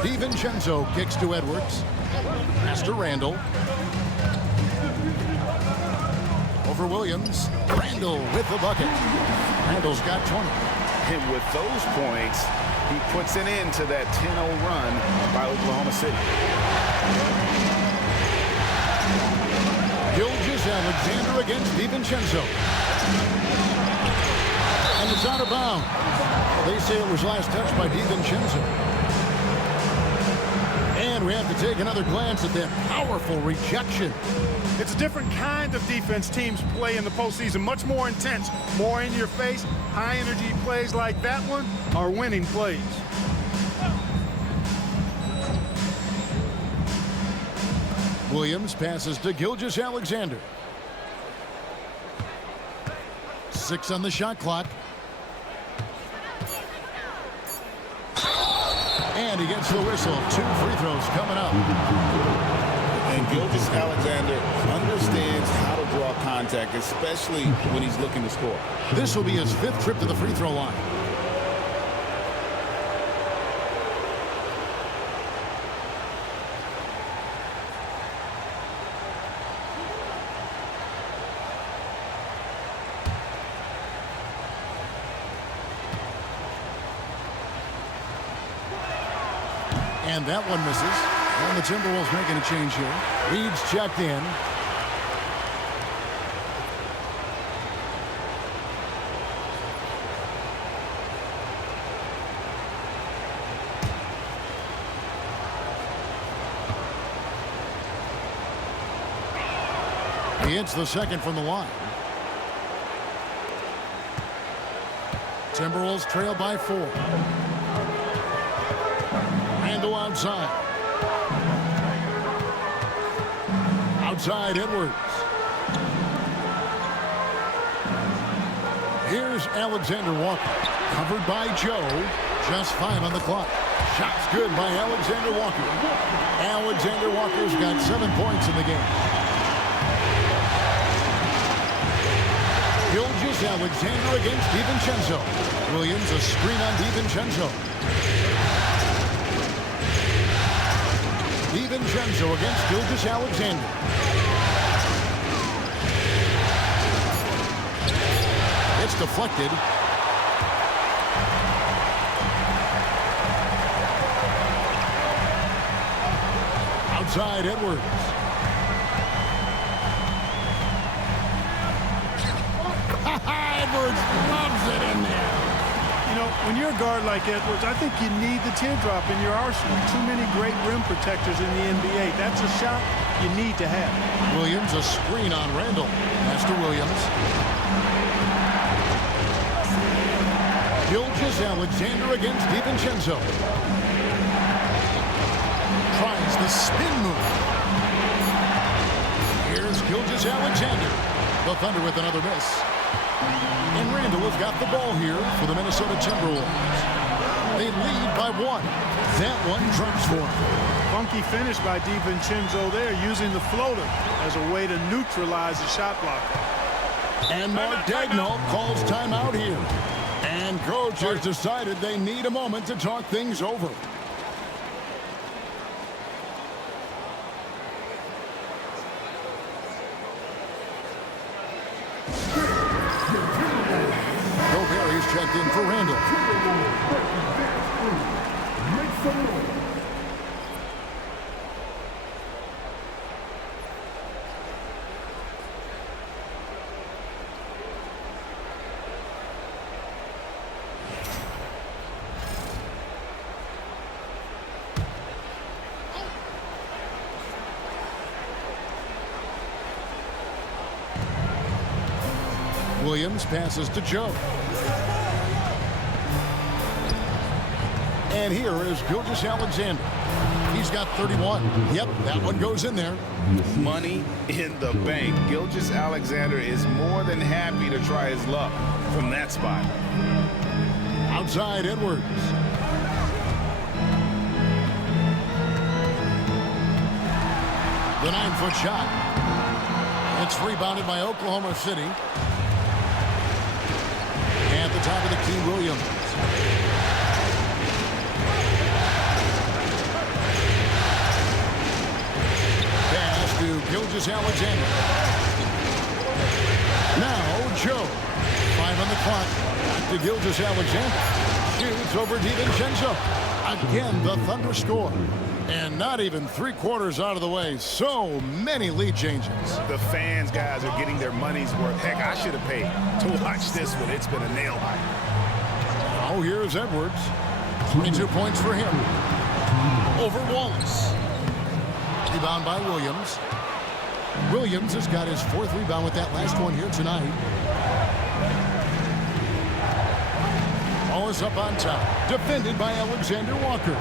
DiVincenzo kicks to Edwards. Pass to Randall. Over Williams. Randall with the bucket. Randall's got 20. And with those points, he puts an end to that 10-0 run by Oklahoma City. Gilgeous-Alexander against DiVincenzo. And it's out of bounds. They say it was last touched by DiVincenzo. And we have to take another glance at that powerful rejection. It's a different kind of defense teams play in the postseason. Much more intense, more in your face. High energy plays like that one are winning plays. Williams passes to Gilgeous-Alexander. 6 on the shot clock. And he gets the whistle. 2 free throws coming up. And Gilgeous-Alexander understands how to draw contact, especially when he's looking to score. This will be his 5th trip to the free throw line. And that one misses. And the Timberwolves making a change here. Reed's checked in. He hits the second from the line. Timberwolves trail by 4. Randall outside. Outside Edwards. Here's Alexander Walker. Covered by Joe. Just 5 on the clock. Shots good by Alexander Walker. Alexander Walker's got 7 points in the game. Gilgeous-Alexander against DiVincenzo. Williams a screen on DiVincenzo. DiVincenzo against Gilgeous-Alexander. It's deflected. Outside Edwards. Edwards loves it in there. You know, when you're a guard like Edwards, I think you need the teardrop in your arsenal. Too many great rim protectors in the NBA. That's a shot you need to have. Williams a screen on Randall. Pass to Williams. Gilgeous-Alexander against DiVincenzo. the spin move. Here's Gilgeous-Alexander. The Thunder with another miss. And Randall has got the ball here for the Minnesota Timberwolves. They lead by 1. That one drops for him. Funky finish by DiVincenzo there, using the floater as a way to neutralize the shot blocker. And Mark Daigneault calls timeout here. And coach has decided they need a moment to talk things over. Gobert is checked in for Randall. Williams passes to Joe. And here is Gilgeous-Alexander. He's got 31. Yep, that one goes in there. Money in the bank. Gilgeous-Alexander is more than happy to try his luck from that spot. Outside Edwards. The 9-foot shot. It's rebounded by Oklahoma City. At the top of the key, Williams. Pass to Gilgeous-Alexander. Now Joe. 5 on the clock. To Gilgeous-Alexander. Shoots over DiVincenzo. Again, the Thunder score. And not even 3/4 out of the way. So many lead changes. The fans, guys, are getting their money's worth. Heck, I should have paid to watch this one. It's been a nail biter. Oh, here's Edwards. 22 points for him. Over Wallace. Rebound by Williams. Williams has got his 4th rebound with that last one here tonight. Wallace up on top. Defended by Alexander Walker.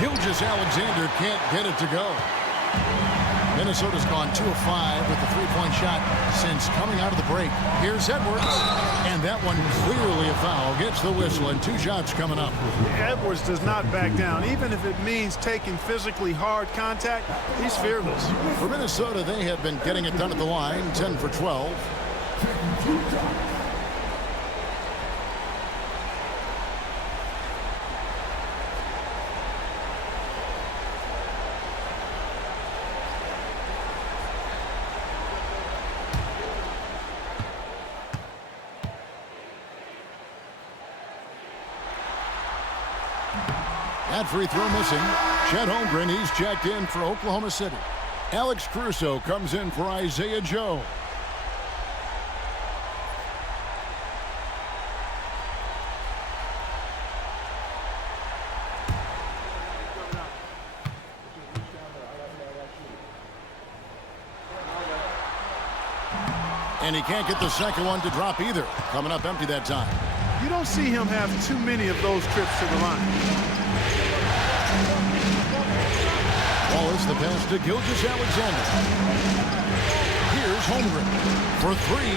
Gilgeous-Alexander can't get it to go. Minnesota's gone 2 of 5 with the 3-point shot since coming out of the break. Here's Edwards. And that one clearly a foul. Gets the whistle and 2 shots coming up. Edwards does not back down. Even if it means taking physically hard contact, he's fearless. For Minnesota, they have been getting it done at the line. 10 for 12. That free throw missing. Chet Holmgren, he's checked in for Oklahoma City. Alex Caruso comes in for Isaiah Joe. And he can't get the second one to drop either. Coming up empty that time. You don't see him have too many of those trips to the line. Wallace, the pass to Gilgeous-Alexander. Here's Holmgren for 3.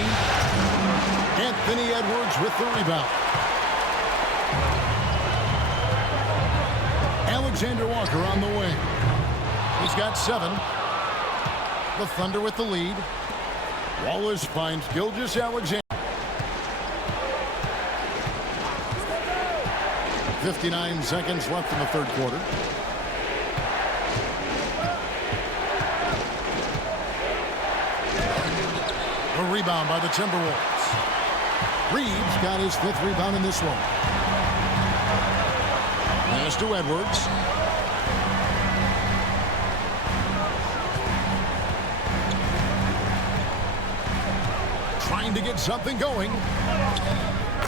Anthony Edwards with the rebound. Alexander Walker on the wing. He's got 7. The Thunder with the lead. Wallace finds Gilgeous-Alexander. 59 seconds left in the 3rd quarter. A rebound by the Timberwolves. Reeves got his 5th rebound in this one. Pass to Edwards. Trying to get something going.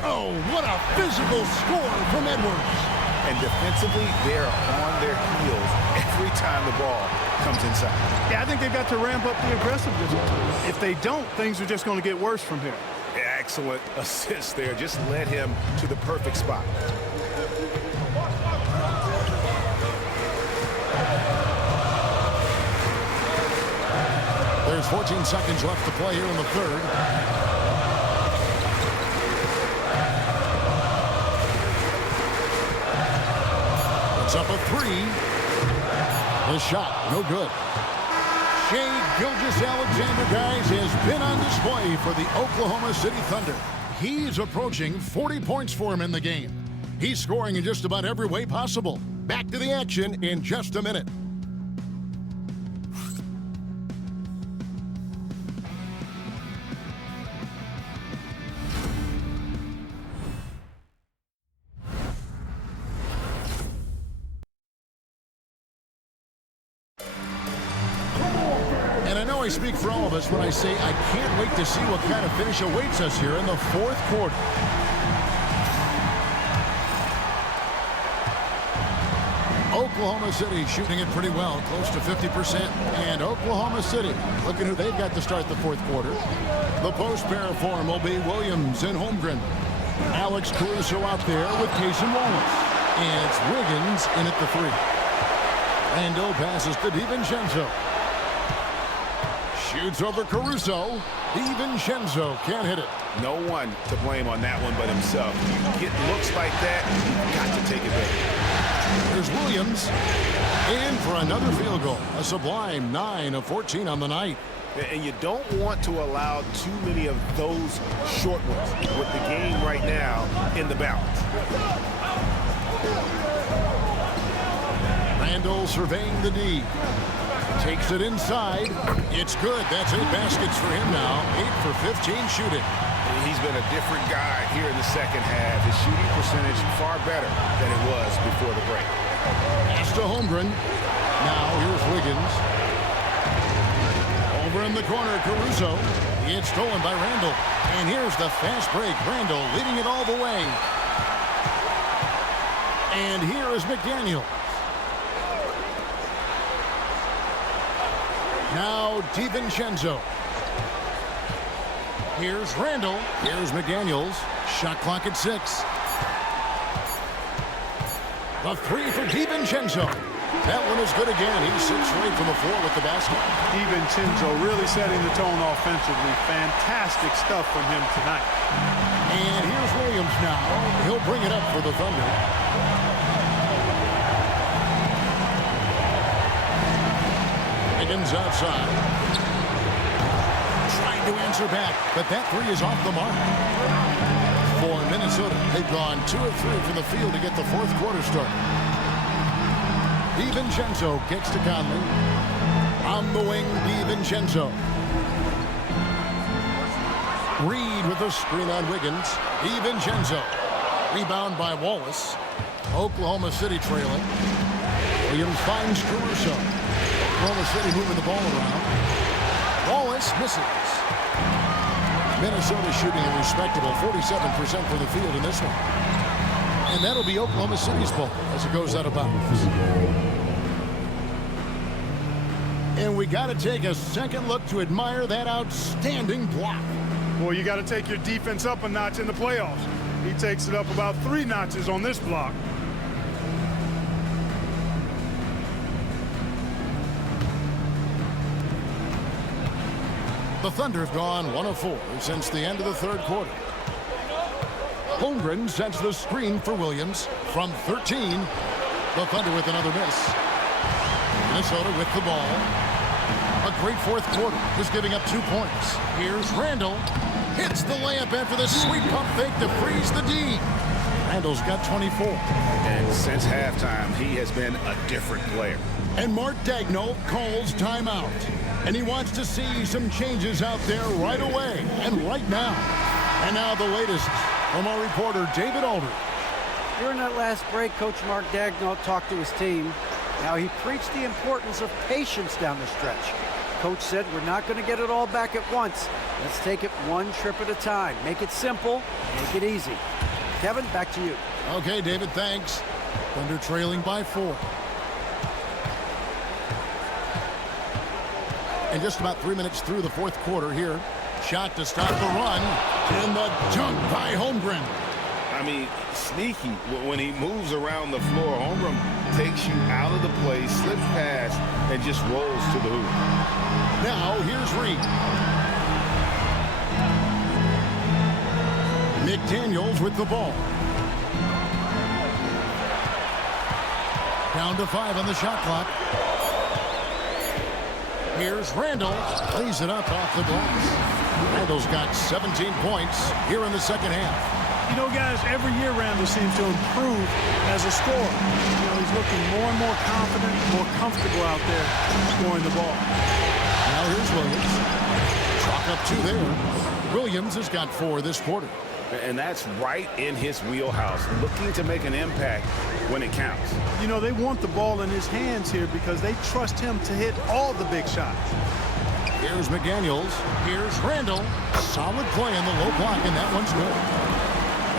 Oh, what a physical score from Edwards. And defensively, they're on their heels every time the ball comes inside. Yeah, I think they've got to ramp up the aggressiveness. If they don't, things are just going to get worse from here. Excellent assist there. Just led him to the perfect spot. There's 14 seconds left to play here in the third. It's up a three. The shot, no good. Shai Gilgeous-Alexander, guys, has been on display for the Oklahoma City Thunder. He's approaching 40 points for him in the game. He's scoring in just about every way possible. Back to the action in just a minute. I speak for all of us when I say I can't wait to see what kind of finish awaits us here in the fourth quarter. Oklahoma City shooting it pretty well, close to 50%. And Oklahoma City, looking who they've got to start the fourth quarter. The post pair form will be Williams and Holmgren. Alex Caruso out there with Case and Wallace. And it's Wiggins in at the three. Randall passes to DiVincenzo. Shoots over Caruso. DiVincenzo can't hit it. No one to blame on that one but himself. You get looks like that, you've got to take advantage. Here's Williams. In for another field goal. A sublime 9 of 14 on the night. And you don't want to allow too many of those short ones with the game right now in the balance. Randall surveying the D. Takes it inside. It's good. That's 8 baskets for him now. 8 for 15 shooting. He's been a different guy here in the second half. His shooting percentage far better than it was before the break. Pass to Holmgren. Now here's Wiggins. Over in the corner, Caruso. It's stolen by Randall. And here's the fast break. Randall leading it all the way. And here is McDaniel. Now DiVincenzo. Here's Randall. Here's McDaniels. Shot clock at 6. The three for DiVincenzo. That one is good again. He's 6 straight from the floor with the basket. DiVincenzo really setting the tone offensively. Fantastic stuff from him tonight. And here's Williams now. He'll bring it up for the Thunder. Wiggins outside. Trying to answer back, but that three is off the mark. For Minnesota, they've gone 2 of 3 from the field to get the fourth quarter started. DiVincenzo gets to Conley. On the wing, DiVincenzo. Reed with a screen on Wiggins. DiVincenzo. Rebound by Wallace. Oklahoma City trailing. Williams finds Caruso. Oklahoma City moving the ball around. Wallace misses. Minnesota shooting a respectable 47% from the field in this one. And that'll be Oklahoma City's ball as it goes out of bounds. And we got to take a second look to admire that outstanding block. Well, you got to take your defense up a notch in the playoffs. He takes it up about 3 notches on this block. The Thunder have gone 1 of 4 since the end of the third quarter. Holmgren sets the screen for Williams from 13. The Thunder with another miss. Minnesota with the ball. A great fourth quarter, just giving up 2 points. Here's Randall. Hits the layup after the sweet pump fake to freeze the D. Randall's got 24. And since halftime, he has been a different player. And Mark Daigneault calls timeout. And he wants to see some changes out there right away and right now. And now the latest from our reporter, David Aldridge. During that last break, Coach Mark Daigneault talked to his team. Now he preached the importance of patience down the stretch. Coach said, we're not going to get it all back at once. Let's take it one trip at a time. Make it simple, make it easy. Kevin, back to you. Okay, David, thanks. Thunder trailing by 4. And just about 3 minutes through the fourth quarter here. Shot to stop the run. And the dunk by Holmgren. I mean, sneaky. When he moves around the floor, Holmgren takes you out of the play, slips past, and just rolls to the hoop. Now, here's Reed. McDaniels with the ball. Down to 5 on the shot clock. Here's Randall. Lays it up off the glass. Randall's got 17 points here in the second half. You know, guys, every year Randall seems to improve as a scorer. You know, he's looking more and more confident, more comfortable out there scoring the ball. Now here's Williams. Chalk up 2 there. Williams has got 4 this quarter. And that's right in his wheelhouse, looking to make an impact when it counts. You know, they want the ball in his hands here because they trust him to hit all the big shots. Here's McDaniels. Here's Randall. Solid play in the low block, and that one's good.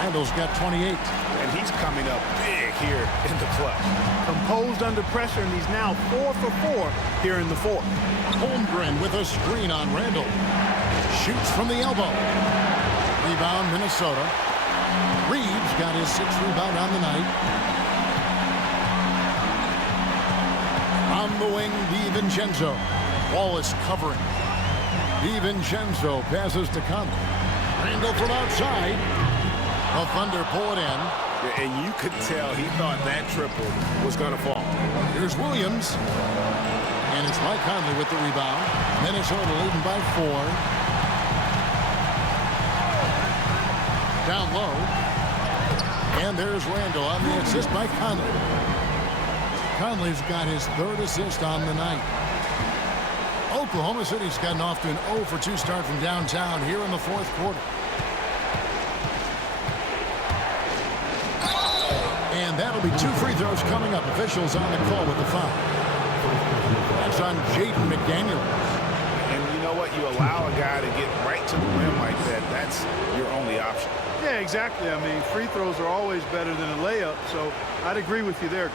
Randall's got 28. And he's coming up big here in the clutch. Composed under pressure, and he's now 4 for 4 here in the fourth. Holmgren with a screen on Randall. Shoots from the elbow. Rebound, Minnesota. Reeves got his 6th rebound on the night. On the wing, DiVincenzo. Wallace covering. DiVincenzo passes to Conley. Randall from outside. The Thunder pull it in. And you could tell he thought that triple was going to fall. Here's Williams. And it's Mike Conley with the rebound. Minnesota leading by 4. Down low. And there's Randall on the assist by Conley. Conley's got his 3rd assist on the night. Oklahoma City's gotten off to an 0 for 2 start from downtown here in the 4th quarter. And that'll be 2 free throws coming up. Officials on the call with the foul. That's on Jaden McDaniels. And you know what? You allow a guy to get right to the rim like that. That's your only option. Yeah, exactly. I mean, free throws are always better than a layup, so I'd agree with you there.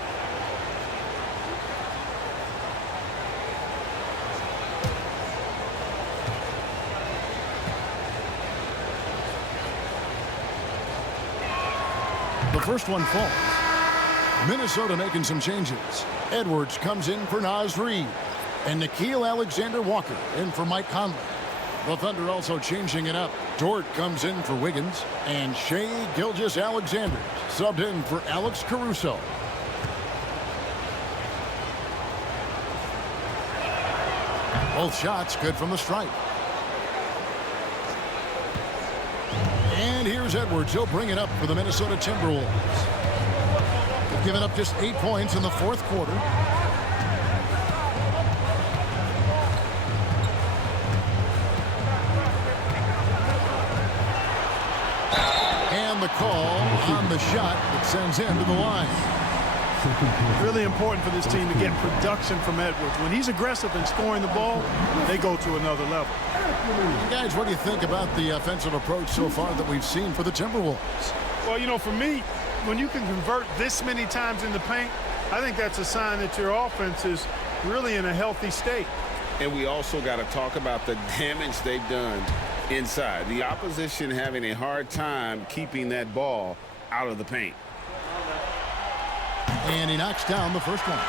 The first one falls. Minnesota making some changes. Edwards comes in for Naz Reid. And Nickeil Alexander-Walker in for Mike Conley. The Thunder also changing it up. Dort comes in for Wiggins. And Shai Gilgeous-Alexander subbed in for Alex Caruso. Both shots good from the stripe. And here's Edwards. He'll bring it up for the Minnesota Timberwolves. They've given up just 8 points in the 4th quarter. And the call on the shot that sends him to the line. Really important for this team to get production from Edwards. When he's aggressive and scoring the ball, they go to another level. And guys, what do you think about the offensive approach so far that we've seen for the Timberwolves? Well, you know, for me, when you can convert this many times in the paint, I think that's a sign that your offense is really in a healthy state. And we also got to talk about the damage they've done inside. The opposition having a hard time keeping that ball out of the paint. And he knocks down the first one.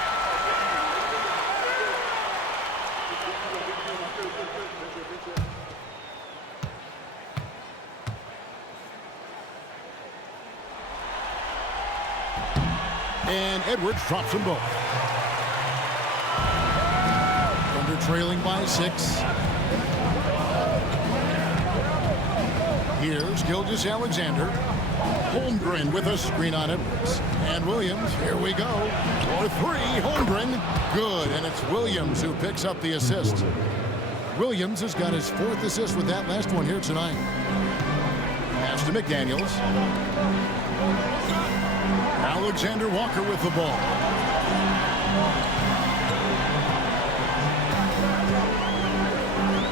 And Edwards drops them both. Thunder trailing by 6. Here's Gilgeous-Alexander. Holmgren with a screen on Edwards. And Williams, here we go. For 3, Holmgren, good. And it's Williams who picks up the assist. Williams has got his 4th assist with that last one here tonight. Pass to McDaniels. Alexander Walker with the ball.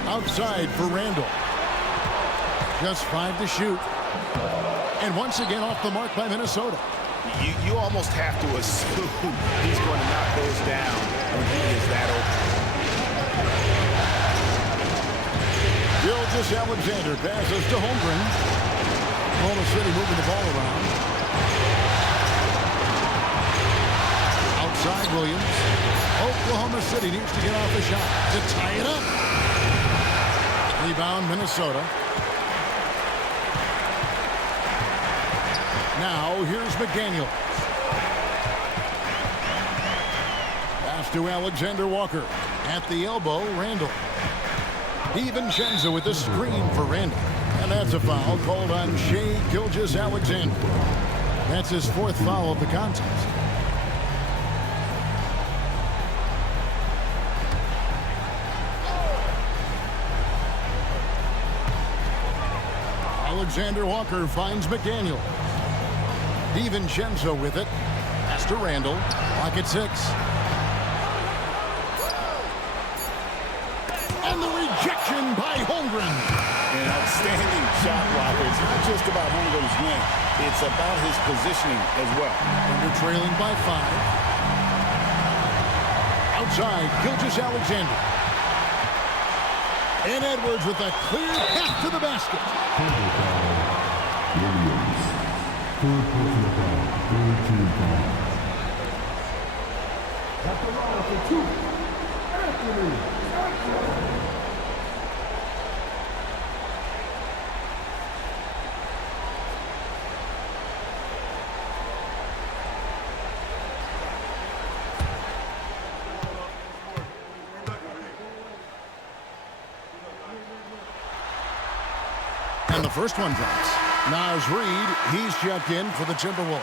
Outside for Randall. Just 5 to shoot. And once again off the mark by Minnesota. You almost have to assume he's going to knock those down when he is that open. Gilgeous-Alexander passes to Holmgren. Oklahoma City moving the ball around. Outside Williams. Oklahoma City needs to get off the shot to tie it up. Rebound Minnesota. Now here's McDaniel. Pass to Alexander Walker. At the elbow, Randall. DiVincenzo with the screen for Randall. And that's a foul called on Shai Gilgeous-Alexander. That's his 4th foul of the contest. Alexander Walker finds McDaniel. DiVincenzo with it. Pass to Randall. Clock at 6. And the rejection by Holmgren. An outstanding shot blocker. It's not just about Holmgren's length. It's about his positioning as well. Thunder trailing by 5. Outside, Gilgeous-Alexander. And Edwards with a clear path to the basket. Williams. Third personal foul. Third team foul. At the line for 2. Anthony. And the first one drops. Naz Reid, he's checked in for the Timberwolves.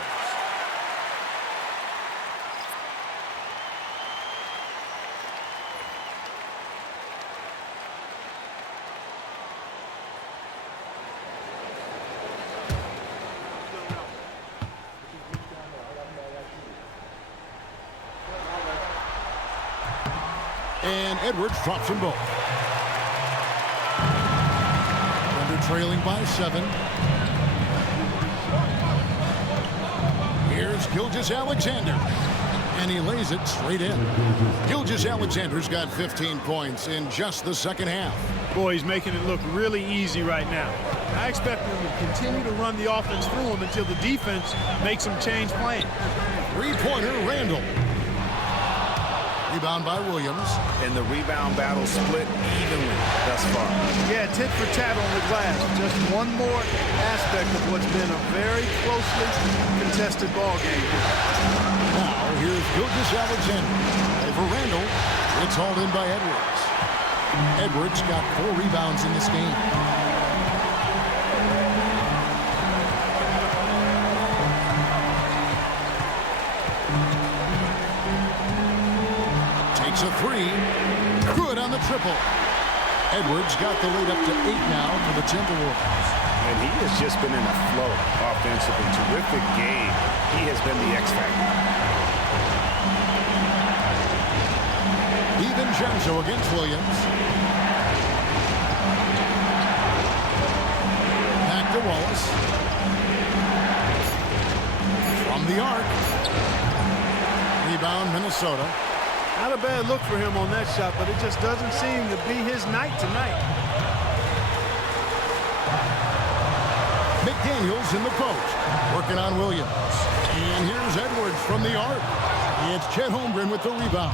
And Edwards drops them both. Trailing by 7. Here's Gilgeous-Alexander. And he lays it straight in. Gilgeous-Alexander's got 15 points in just the second half. Boy, he's making it look really easy right now. I expect him to continue to run the offense through him until the defense makes him change plans. Three-pointer, Randall. Rebound by Williams. And the rebound battle split evenly thus far. Yeah, tit for tat on the glass. Just one more aspect of what's been a very closely contested ball game. Now here's Gilgeous-Alexander. Over Randall. It's hauled in by Edwards. Edwards got 4 rebounds in this game. Takes a 3. Good on the triple. Edwards got the lead up to 8 now for the Timberwolves. And he has just been in a flow offensively. Terrific game. He has been the X factor. DiVincenzo against Williams. Back to Wallace. From the arc. Rebound, Minnesota. Not a bad look for him on that shot, but it just doesn't seem to be his night tonight. McDaniels in the post, working on Williams. And here's Edwards from the arc. It's Chet Holmgren with the rebound.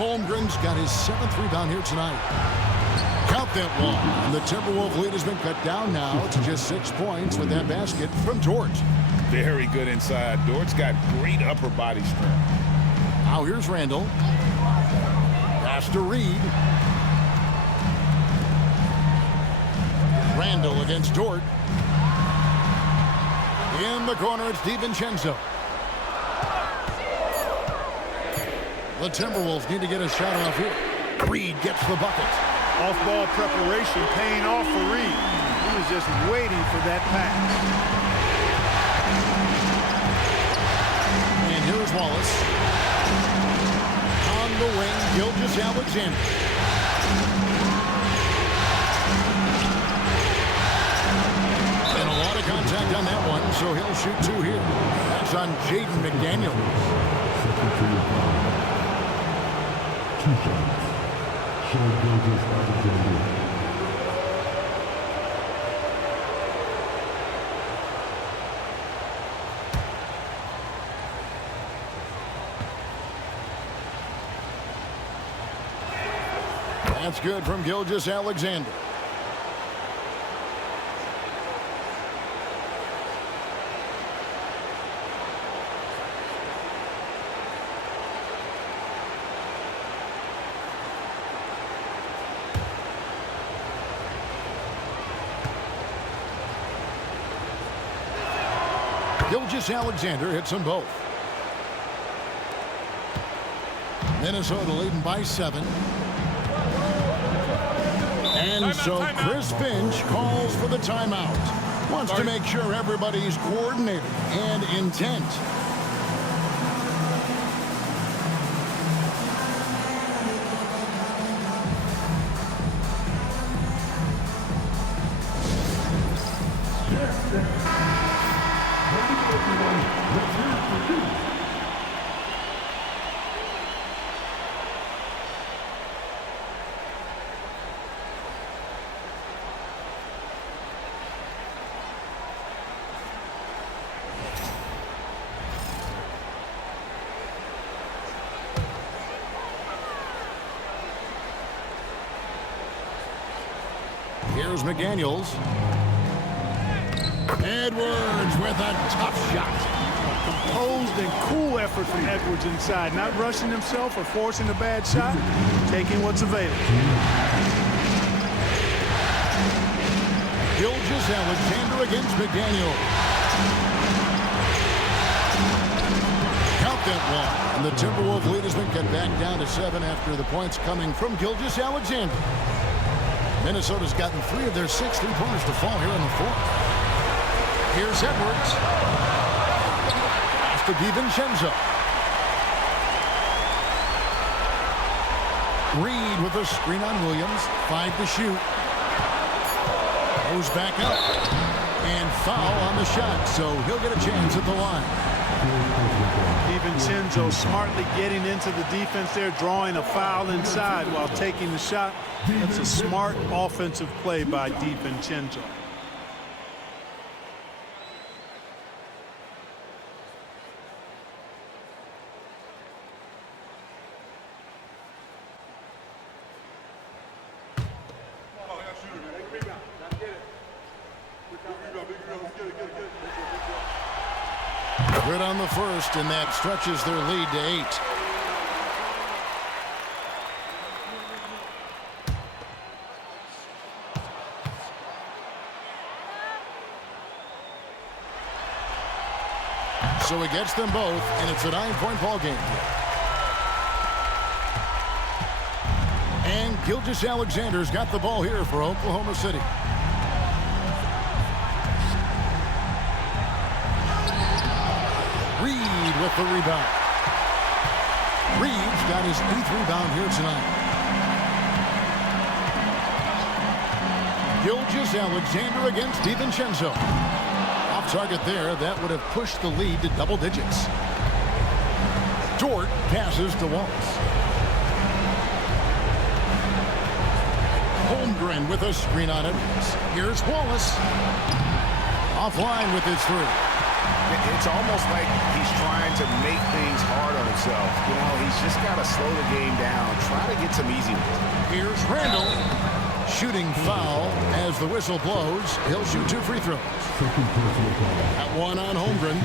Holmgren's got his 7th rebound here tonight. Count that one. And the Timberwolves lead has been cut down now to just 6 points with that basket from Dort. Very good inside. Dort's got great upper body strength. Now here's Randall. Pass to Reid. Randall against Dort. In the corner, it's DiVincenzo. The Timberwolves need to get a shot off here. Reid gets the bucket. Off-ball preparation paying off for Reid. He was just waiting for that pass. And here's Wallace. On the wing, Gilgeous-Alexander. And a lot of contact on that one, so he'll shoot 2 here. That's on Jaden McDaniel. 2 shots. Shai Gilgeous-Alexander. That's good from Gilgeous-Alexander. Gilgeous-Alexander hits them both. Minnesota leading by 7. And so Chris Finch calls for the timeout. Wants to make sure everybody's coordinated and intent. Here's McDaniels. Edwards with a tough shot. Composed and cool effort from Edwards inside. Not rushing himself or forcing a bad shot. Taking what's available. Gilgeous-Alexander against McDaniel. Count that one. And the Timberwolves lead has been cut back down to 7 after the points coming from Gilgeous-Alexander. Minnesota's gotten 3 of their 6 3-pointers to fall here in the 4th. Here's Edwards. Pass to DiVincenzo. Reed with a screen on Williams. 5 to shoot. Goes back up. And foul on the shot, so he'll get a chance at the line. DiVincenzo smartly getting into the defense there, drawing a foul inside while taking the shot. That's a smart offensive play by DiVincenzo. Good on the first, and that stretches their lead to 8. So he gets them both, and it's a 9-point ball game. And Gilgeous-Alexander's got the ball here for Oklahoma City. Reed with the rebound. Reed's got his 8th rebound here tonight. Gilgeous-Alexander against DiVincenzo. Off target there. That would have pushed the lead to double digits. Dort passes to Wallace. Holmgren with a screen on it. Here's Wallace. Offline with his 3. It's almost like he's trying to make things hard on himself. You know, he's just got to slow the game down, try to get some easy ones. Here's Randall. Shooting foul as the whistle blows. He'll shoot 2 free throws. That one on Holmgren.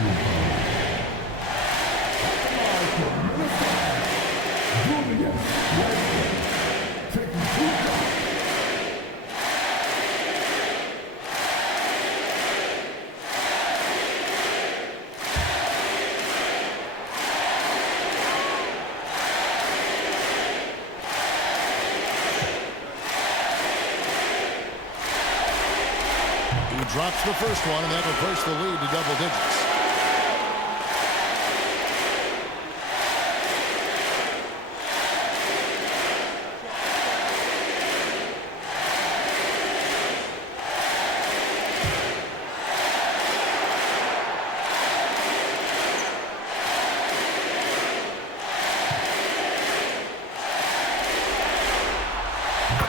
Drops the first one, and that will push the lead to double digits.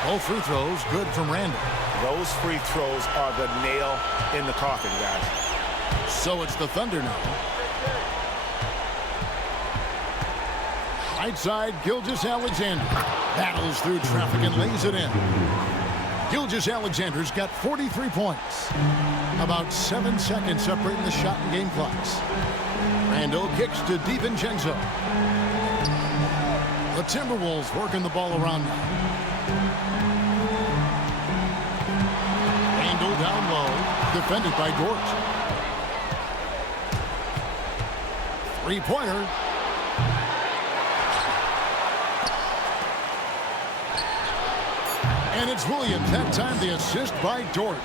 Both free throws good from Randall. Those free throws are the nail in the coffin, guys. So it's the Thunder now. Right side, Gilgeous-Alexander battles through traffic and lays it in. Gilgeous-Alexander's got 43 points. About 7 seconds separating the shot and game clocks. Randall kicks to DiVincenzo. The Timberwolves working the ball around now. Randall down low, defended by Dort. Three-pointer. And it's Williams. That time the assist by Dort.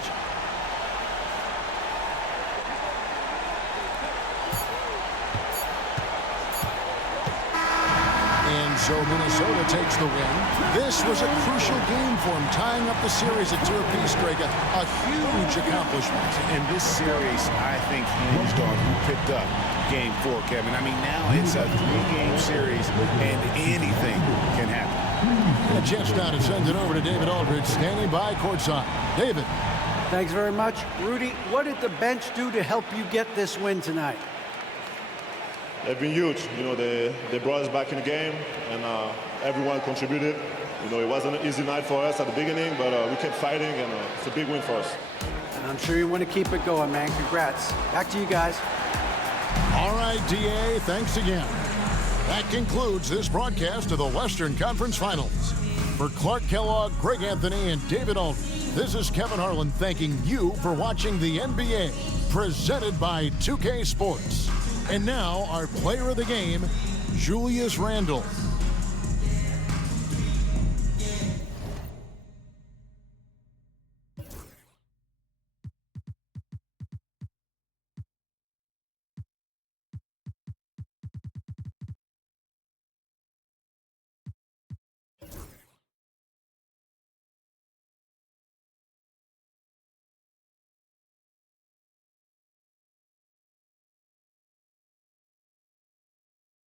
And so Minnesota takes the win. This was a crucial game for him, tying up the series at 2 apiece, Greg. A huge accomplishment. And this series, I think, hinged on who picked up Game 4, Kevin. I mean, now it's a 3-game series, and anything can happen. And a chance now to send it over to David Aldridge, standing by courtside. David. Thanks very much. Rudy, what did the bench do to help you get this win tonight? They've been huge. You know, they brought us back in the game, and everyone contributed. You know, it wasn't an easy night for us at the beginning, but we kept fighting, and it's a big win for us. And I'm sure you want to keep it going, man. Congrats. Back to you guys. All right, DA, thanks again. That concludes this broadcast of the Western Conference Finals. For Clark Kellogg, Greg Anthony, and David Aldridge, this is Kevin Harlan thanking you for watching the NBA, presented by 2K Sports. And now, our player of the game, Julius Randle.